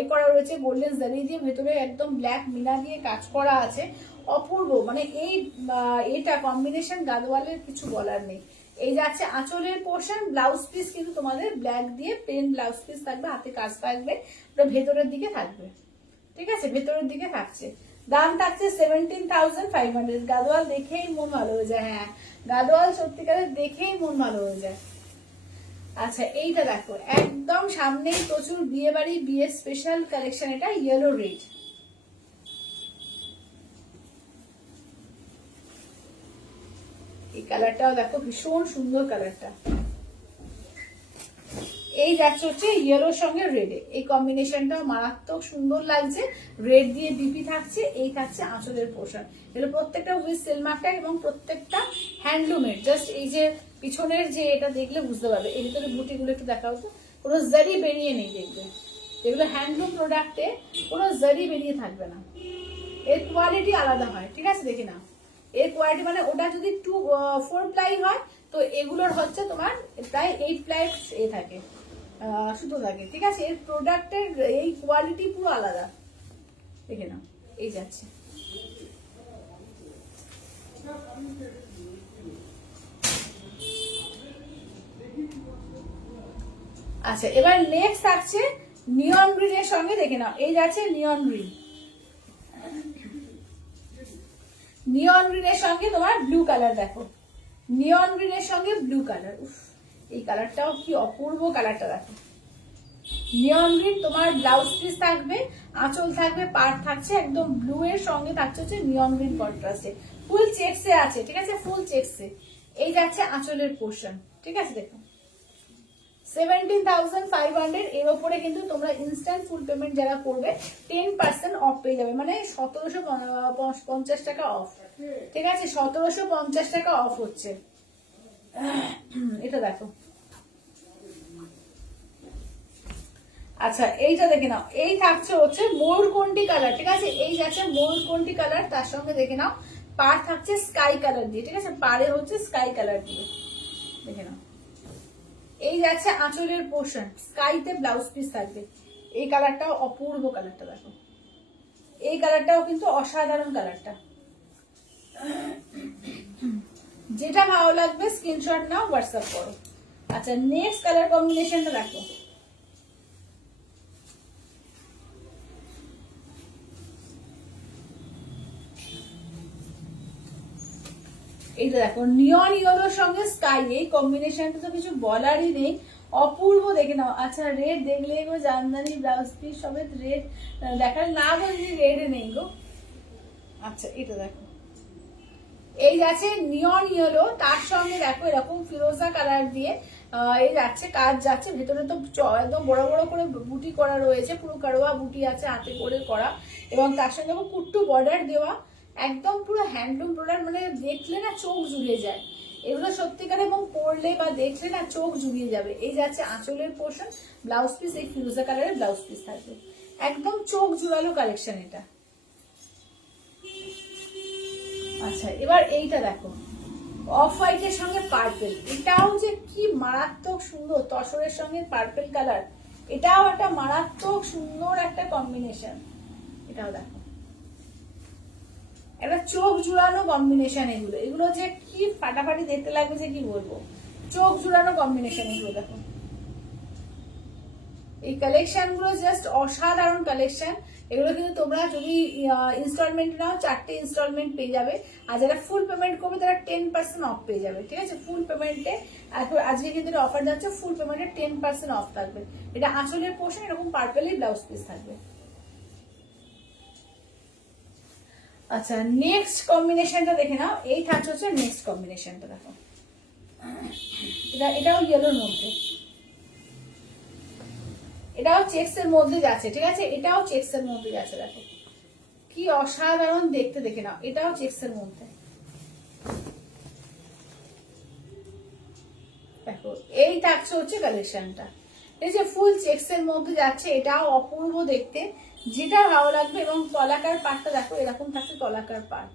এ করা রয়েছে গোল্ডেন জারি দিয়ে, ভেতরে একদম ব্ল্যাক মিনা দিয়ে কাজ করা আছে, অপূর্ব, মানে এই এটা কম্বিনেশন গাদোয়ালের কিছু বলার নেই। এই যাচ্ছে আঁচলের পোর্শন, ব্লাউজ পিস কিন্তু তোমাদের ব্ল্যাক দিয়ে প্লেন ব্লাউজ পিস থাকবে, হাতে কাজ থাকবে, ওটা ভেতরের দিকে থাকবে, ঠিক আছে, ভেতরের দিকে থাকছে। দাম থাকছে 17,500। গাদোয়াল দেখেই মন ভালো হয়ে যায়, হ্যাঁ গাদোয়াল সত্যিকারের দেখেই মন ভালো হয়ে যায়। আচ্ছা এইটা দেখো একদম সামনেই প্রচুর বিয়ে বাড়ি, বিয়ে স্পেশাল কালেকশন, এটা ইয়েলো রেড, এই কালারটাও দেখো ভীষণ সুন্দর কালারটা। এই যাচ্ছে হচ্ছে ইয়েলোর সঙ্গে রেডে, এই কম্বিনেশনটাও মারাত্মক সুন্দর লাগছে, রেড দিয়ে বিপি থাকছে, এই থাকছে আঁচলের পোর্শন, এগুলো প্রত্যেকটা উইথ সিলমার্ক ট্যাগ এবং প্রত্যেকটা হ্যান্ডলুমের। জাস্ট এই যে পিছনের যে এটা দেখলে বুঝতে পারবে, এর ভিতরে বুটিগুলো একটু দেখাও তো, কোনো জারি বেরিয়ে নেই, দেখবে যেগুলো হ্যান্ডলুম প্রোডাক্টে কোনো জারি বেরিয়ে থাকবে না, এর কোয়ালিটি আলাদা হয়, ঠিক আছে, দেখে না এর কোয়ালিটি, মানে ওটা যদি 4 প্লাই হয় তো এগুলোর হচ্ছে তোমার প্রায় 8 প্লাই এ থাকে, সুতো থাকে, ঠিক আছে, এর প্রোডাক্টের এই কোয়ালিটি পুরো আলাদা, দেখে নাও এই যাচ্ছে আচ্ছা, এবার নেক্সট থাকছে নিয়ন গ্রিন এর সঙ্গে, দেখে নাও এই যাচ্ছে নিয়ন গ্রিন। নিয়ন গ্রিন এর সঙ্গে তোমার ব্লু কালার, দেখো নিয়ন গ্রিন এর সঙ্গে ব্লু কালার, এই কালারটাও কি অপূর্ব কালারটা, দেখো নিয়ন গ্রিন। তোমার ব্লাউজ পিস থাকবে, আঁচল থাকবে, পাড় থাকছে একদম ব্লু এর সঙ্গে থাকছে হচ্ছে নিয়ন গ্রিন কন্ট্রাস্টে, ফুল চেকসে আছে, ঠিক আছে, ফুল চেকসে। এই যাচ্ছে আঁচলের পোর্শন, ঠিক আছে। দেখো 17,500 এর ওপরে কিন্তু তোমরা ইনস্ট্যান্ট ফুল পেমেন্ট যারা করবে 10% অফ পেয়ে যাবে, মানে 1750 টাকা অফ, ঠিক আছে, 1750 টাকা অফ হচ্ছে। এটা দেখো, আচ্ছা এইটা দেখে নাও, এই থাকছে হচ্ছে ময়ূরকণ্ঠী কালার, ঠিক আছে, এই যাচ্ছে ময়ূরকণ্ঠী কালার, তার সঙ্গে দেখে নাও পাড় থাকছে স্কাই কালার দিয়ে, ঠিক আছে, পাড়ে হচ্ছে স্কাই কালার দিয়ে, দেখে নাও। এই যাচ্ছে আঁচলের পোর্শন, স্কাইতে ব্লাউজ পিস থাকবে। এই কালারটাও অপূর্ব কালারটা, দেখো এই কালারটাও কিন্তু অসাধারণ কালারটা। যেটা ভালো লাগবে স্ক্রিনশট নাও, হোয়াটসঅ্যাপ করো। আচ্ছা, নেক্সট কালার কম্বিনেশনটা দেখো, এইটা দেখো নিয়ন ইয়েলোর সঙ্গে স্কাই, এই কম্বিনেশনটা তো কিছু বলারই নেই, অপূর্ব, দেখে নাও। আচ্ছা, রেড দেখলে গো জামদানি ব্লাউজ পিস সবে রেড দেখার না বলছি, রেড নেই গো। আচ্ছা, এটা দেখো এই যাচ্ছে নিয়ন ইয়েলো, তার সঙ্গে দেখো এরকম ফিরোজা কালার দিয়ে এই যাচ্ছে কাজ যাচ্ছে, ভেতরে তো একদম বড় বড় করে বুটি করা রয়েছে, পুরো কারোয়া বুটি আছে হাতে করে করা, এবং তার সঙ্গে কুট্টু বর্ডার দেওয়া, একদম পুরো হ্যান্ডলুম প্রোডাক্ট, মানে দেখলে না চোখ জুড়িয়ে যায় এগুলো সত্যিকার, এবং পরলে বা দেখলে না চোখ জুড়িয়ে যাবে। এই যাচ্ছে আঁচলের পোর্শন, ব্লাউজ পিস এই ফিরোজা কালারের ব্লাউজ পিস থাকবে, একদম চোখ জুড়ালো কালেকশন এটা। আচ্ছা, এবার এইটা দেখো অফ হোয়াইটের সঙ্গে পার্পেল, এটাও যে কি মারাত্মক সুন্দর, তসরের সঙ্গে পার্পেল কালার, এটাও একটা মারাত্মক সুন্দর একটা কম্বিনেশন। এটাও দেখো একটা চোখ জুড়ানো কম্বিনেশন, এগুলো এগুলো যে কি ফাটাফাটি দেখতে লাগবে যে কি বলবো, চোখ জুড়ানো কম্বিনেশন এগুলো। দেখো এই কালেকশন গুলো জাস্ট অসাধারণ কালেকশন। এগুলো কিন্তু তোমরা যদি ইনস্টলমেন্ট নাও 4টে ইনস্টলমেন্ট পেয়ে যাবে, আর যারা ফুল পেমেন্ট করবে তারা 10% অফ পেয়ে যাবে, ঠিক আছে। ফুল পেমেন্টে আজকে কিন্তু অফার যাচ্ছে, ফুল পেমেন্টে 10% অফ থাকবে। এটা আঁচলের পোর্শন, এরকম পার্পেলি ব্লাউজ পিস থাকবে। আচ্ছা, নেক্সট কম্বিনেশনটা দেখে নাও, এই থাকছে হচ্ছে নেক্সট কম্বিনেশনটা, দেখো এটাও ইয়েলোর মধ্যে, এটাও চেক্স এর মধ্যে যাচ্ছে, ঠিক আছে, এটাও চেক্স এর মধ্যে যাচ্ছে, দেখো কি অসাধারণ দেখতে, দেখে নাও এটাও চেক্স এর মধ্যে, দেখো এই থাকছে হচ্ছে কালেকশনটা, এই যে ফুল চেক্স এর মধ্যে যাচ্ছে, এটাও অপূর্ব দেখতে, যেটা ভালো লাগবে। এবং তলাকার পাড়টা দেখো এরকম থাকছে, তলাকার পাড়,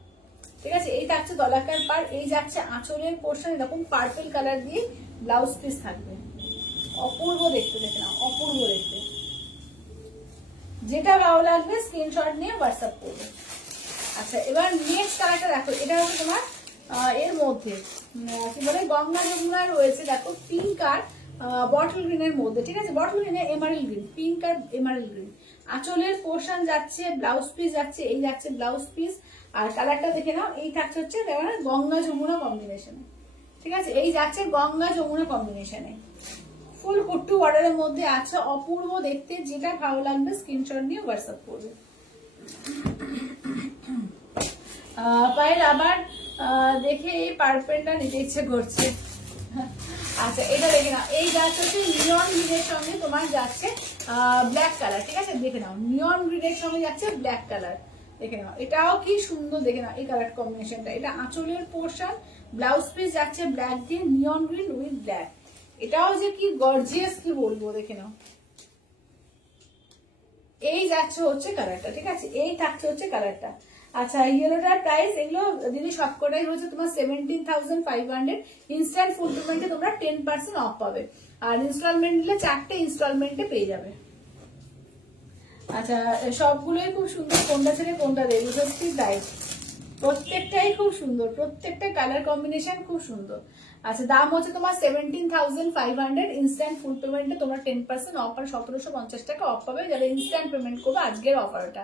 ঠিক আছে, এই থাকছে তলাকার পাড়, এই যাচ্ছে আঁচলের পোর্শন, এরকম পার্পল কালার দিয়ে ব্লাউজ পিস থাকবে, অপূর্ব দেখতে, দেখে নাও অপূর্ব দেখতে। যেটা ভালো লাগবে স্ক্রিনশট নিয়ে হোয়াটসঅ্যাপ করবে। আচ্ছা, এবার নেক্সট কালারটা দেখো, এটা হচ্ছে তোমার এর মধ্যে কি বলে গঙ্গা যমুনা রয়েছে, দেখো পিঙ্ক আর বটল গ্রিনের মধ্যে, ঠিক আছে, বটল গ্রিনে এমারেল গ্রিন, পিঙ্ক আর এমারেল গ্রিন। আঁচলের পোর্শন যাচ্ছে, ব্লাউজ পিস যাচ্ছে, এই যাচ্ছে ব্লাউজ পিস, আর কালারটা দেখে নাও, এই থাকছে হচ্ছে গঙ্গা যমুনা কম্বিনেশনে, ঠিক আছে, এই যাচ্ছে গঙ্গা যমুনা কম্বিনেশনে, ফুল কুট্টু অর্ডারের মধ্যে আছে, অপূর্ব দেখতে। যেটা ভালো লাগবে স্ক্রিনশট নিয়ে হোয়াটসঅ্যাপ করবে। পায়েল আবার দেখে এই পার্পেলটা নিতে ইচ্ছে করছে। আচ্ছা, এটা দেখে নাও, এই যাচ্ছে হচ্ছে নিয়ন গ্রিনের সঙ্গে তোমার যাচ্ছে ব্ল্যাক কালার, ঠিক আছে, দেখে নাও নিয়ন গ্রিনের সঙ্গে যাচ্ছে ব্ল্যাক কালার, দেখে নাও এটাও কি সুন্দর, দেখে নাও এই কালার কম্বিনেশনটা। এটা আঁচলের পোর্শন, ব্লাউজ পিস যাচ্ছে ব্ল্যাক দিয়ে, নিয়ন গ্রিন উইথ ব্ল্যাক, এটাও যে কি গর্জিয়াস কি বলবো, দেখে নাও এই যাচ্ছে হচ্ছে কালারটা, ঠিক আছে, এই থাকছে হচ্ছে কালারটা। আচ্ছা, ইয়েলোটার প্রাইস এগুলো দিদি সবকটাই হচ্ছে তোমার 17,500, ইনস্ট্যান্ট ফুল পেমেন্টে তোমরা 10% অফ পাবে, আর ইনস্টলমেন্ট নিলে 4টে ইনস্টলমেন্টে পেয়ে যাবে। আচ্ছা, সবগুলোই খুব সুন্দর, কোনটা ছেড়ে কোনটা দেবে সত্যি তাই। প্রত্যেকটাই খুব সুন্দর, প্রত্যেকটা কালার কম্বিনেশন খুব সুন্দর। আচ্ছা, দাম হচ্ছে তোমার 17,500। ইনস্ট্যান্ট ফুল পেমেন্টে তোমরা 10% অফ, আর 1750 টাকা অফ পাবে যারা ইনস্ট্যান্ট পেমেন্ট করবে আজকের অফারটা।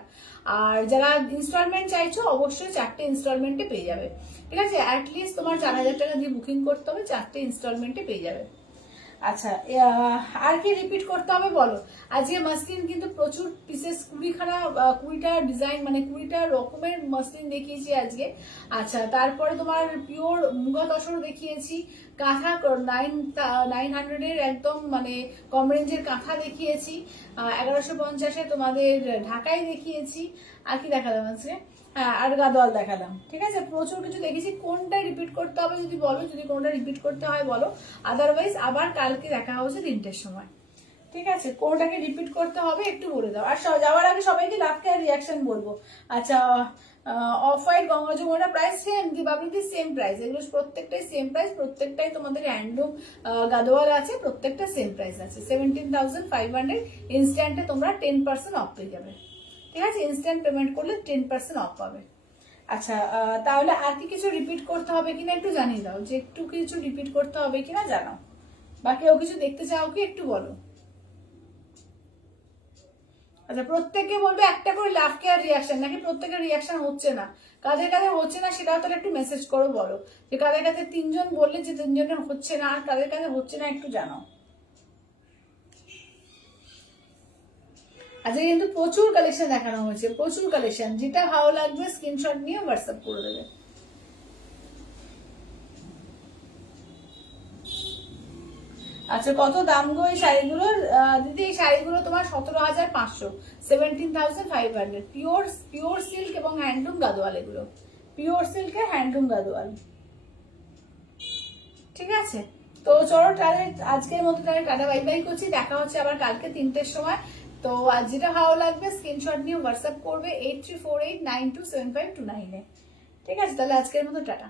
আর যারা ইনস্টলমেন্ট চাইছো অবশ্যই 4টে ইনস্টলমেন্টে পেয়ে যাবে, ঠিক আছে? অ্যাটলিস্ট তোমার 4000 টাকা দিয়ে বুকিং করতে হবে, 4টে ইনস্টলমেন্টে পেয়ে যাবে। আচ্ছা, আর কি রিপিট করতে হবে বলো? আজকে মাসলিন কিন্তু প্রচুর পিসেস, 20টা ডিজাইন, মানে 20টা রকমের মাসলিন দেখিয়েছি আজকে। আচ্ছা, তারপরে তোমার পিওর মুগা তসর দেখিয়েছি, কাঁথা 900-এর একদম মানে কম রেঞ্জের কাঁথা দেখিয়েছি, 1150-এ তোমাদের ঢাকায় দেখিয়েছি। আর কি দেখালাম আজকে? হ্যাঁ, আর গাদোয়াল দেখালাম, ঠিক আছে? প্রচুর কিছু দেখেছি। কোনটা রিপিট করতে হবে যদি বলো, যদি কোনটা রিপিট করতে হয় বলো, আদারওয়াইজ আবার কালকে দেখা হচ্ছে 3টের সময়, ঠিক আছে? কোনটাকে রিপিট করতে হবে একটু বলে দাও। আর যাওয়ার আগে সবাইকে লাভ কেয়ার রিয়াকশন বলবো। আচ্ছা, off white Ganga Yamuna price same, দীপাবলিতে সেম প্রাইস, এগুলো প্রত্যেকটাই সেম প্রাইস, প্রত্যেকটাই তোমাদের হ্যান্ডলুম গাদোয়াল আছে, প্রত্যেকটা সেম প্রাইস আছে 17,500। ইনস্ট্যান্টে তোমরা 10% অফ পেয়ে যাবে, ঠিক আছে? ইনস্ট্যান্ট পেমেন্ট করলে 10% অফ পাবে। আচ্ছা, তাহলে আর কি কিছু রিপিট করতে হবে কিনা একটু জানিয়ে দাও, যে একটু কিছু রিপিট করতে হবে কিনা জানাও, বা কেউ কিছু দেখতে চাও কি একটু বলো। আচ্ছা, প্রত্যেককে বলবে একটা করে লাভ কেয়ার রিয়াকশন, নাকি প্রত্যেকের রিয়াকশন হচ্ছে না? কাদের কাদের হচ্ছে না সেটাও তাহলে একটু মেসেজ করো, বলো যে কাদের কাছে 3জন বললে যে 3জনের হচ্ছে না, আর কাদের কাছে হচ্ছে না একটু জানাও। আজকে কিন্তু প্রচুর কালেকশন দেখানো হয়েছে, প্রচুর কালেকশন। যেটা ভালো লাগবে স্ক্রিনশট নিয়ে হোয়াটসঅ্যাপ করে দেবে। আচ্ছা, কত দাম গো এই শাড়িগুলোর? দিদি, এই শাড়িগুলো তোমার 17,500, 17,500। পিওর পিওর সিল্ক এবং হ্যান্ডলুম গাদোয়াল, এগুলো পিওর সিল্কের হ্যান্ডলুম গাদোয়াল, ঠিক আছে? তো চলো তাহলে আজকের মতো তাহলে টাটা বাই বাই করছি, দেখা হচ্ছে আবার কালকে 3টের সময়। তো আজ যেটা ভালো লাগবে স্ক্রিনশট নিয়ে হোয়াটসঅ্যাপ করবে 8348927529-এ, ঠিক আছে? তাহলে আজকের মতো টাটা।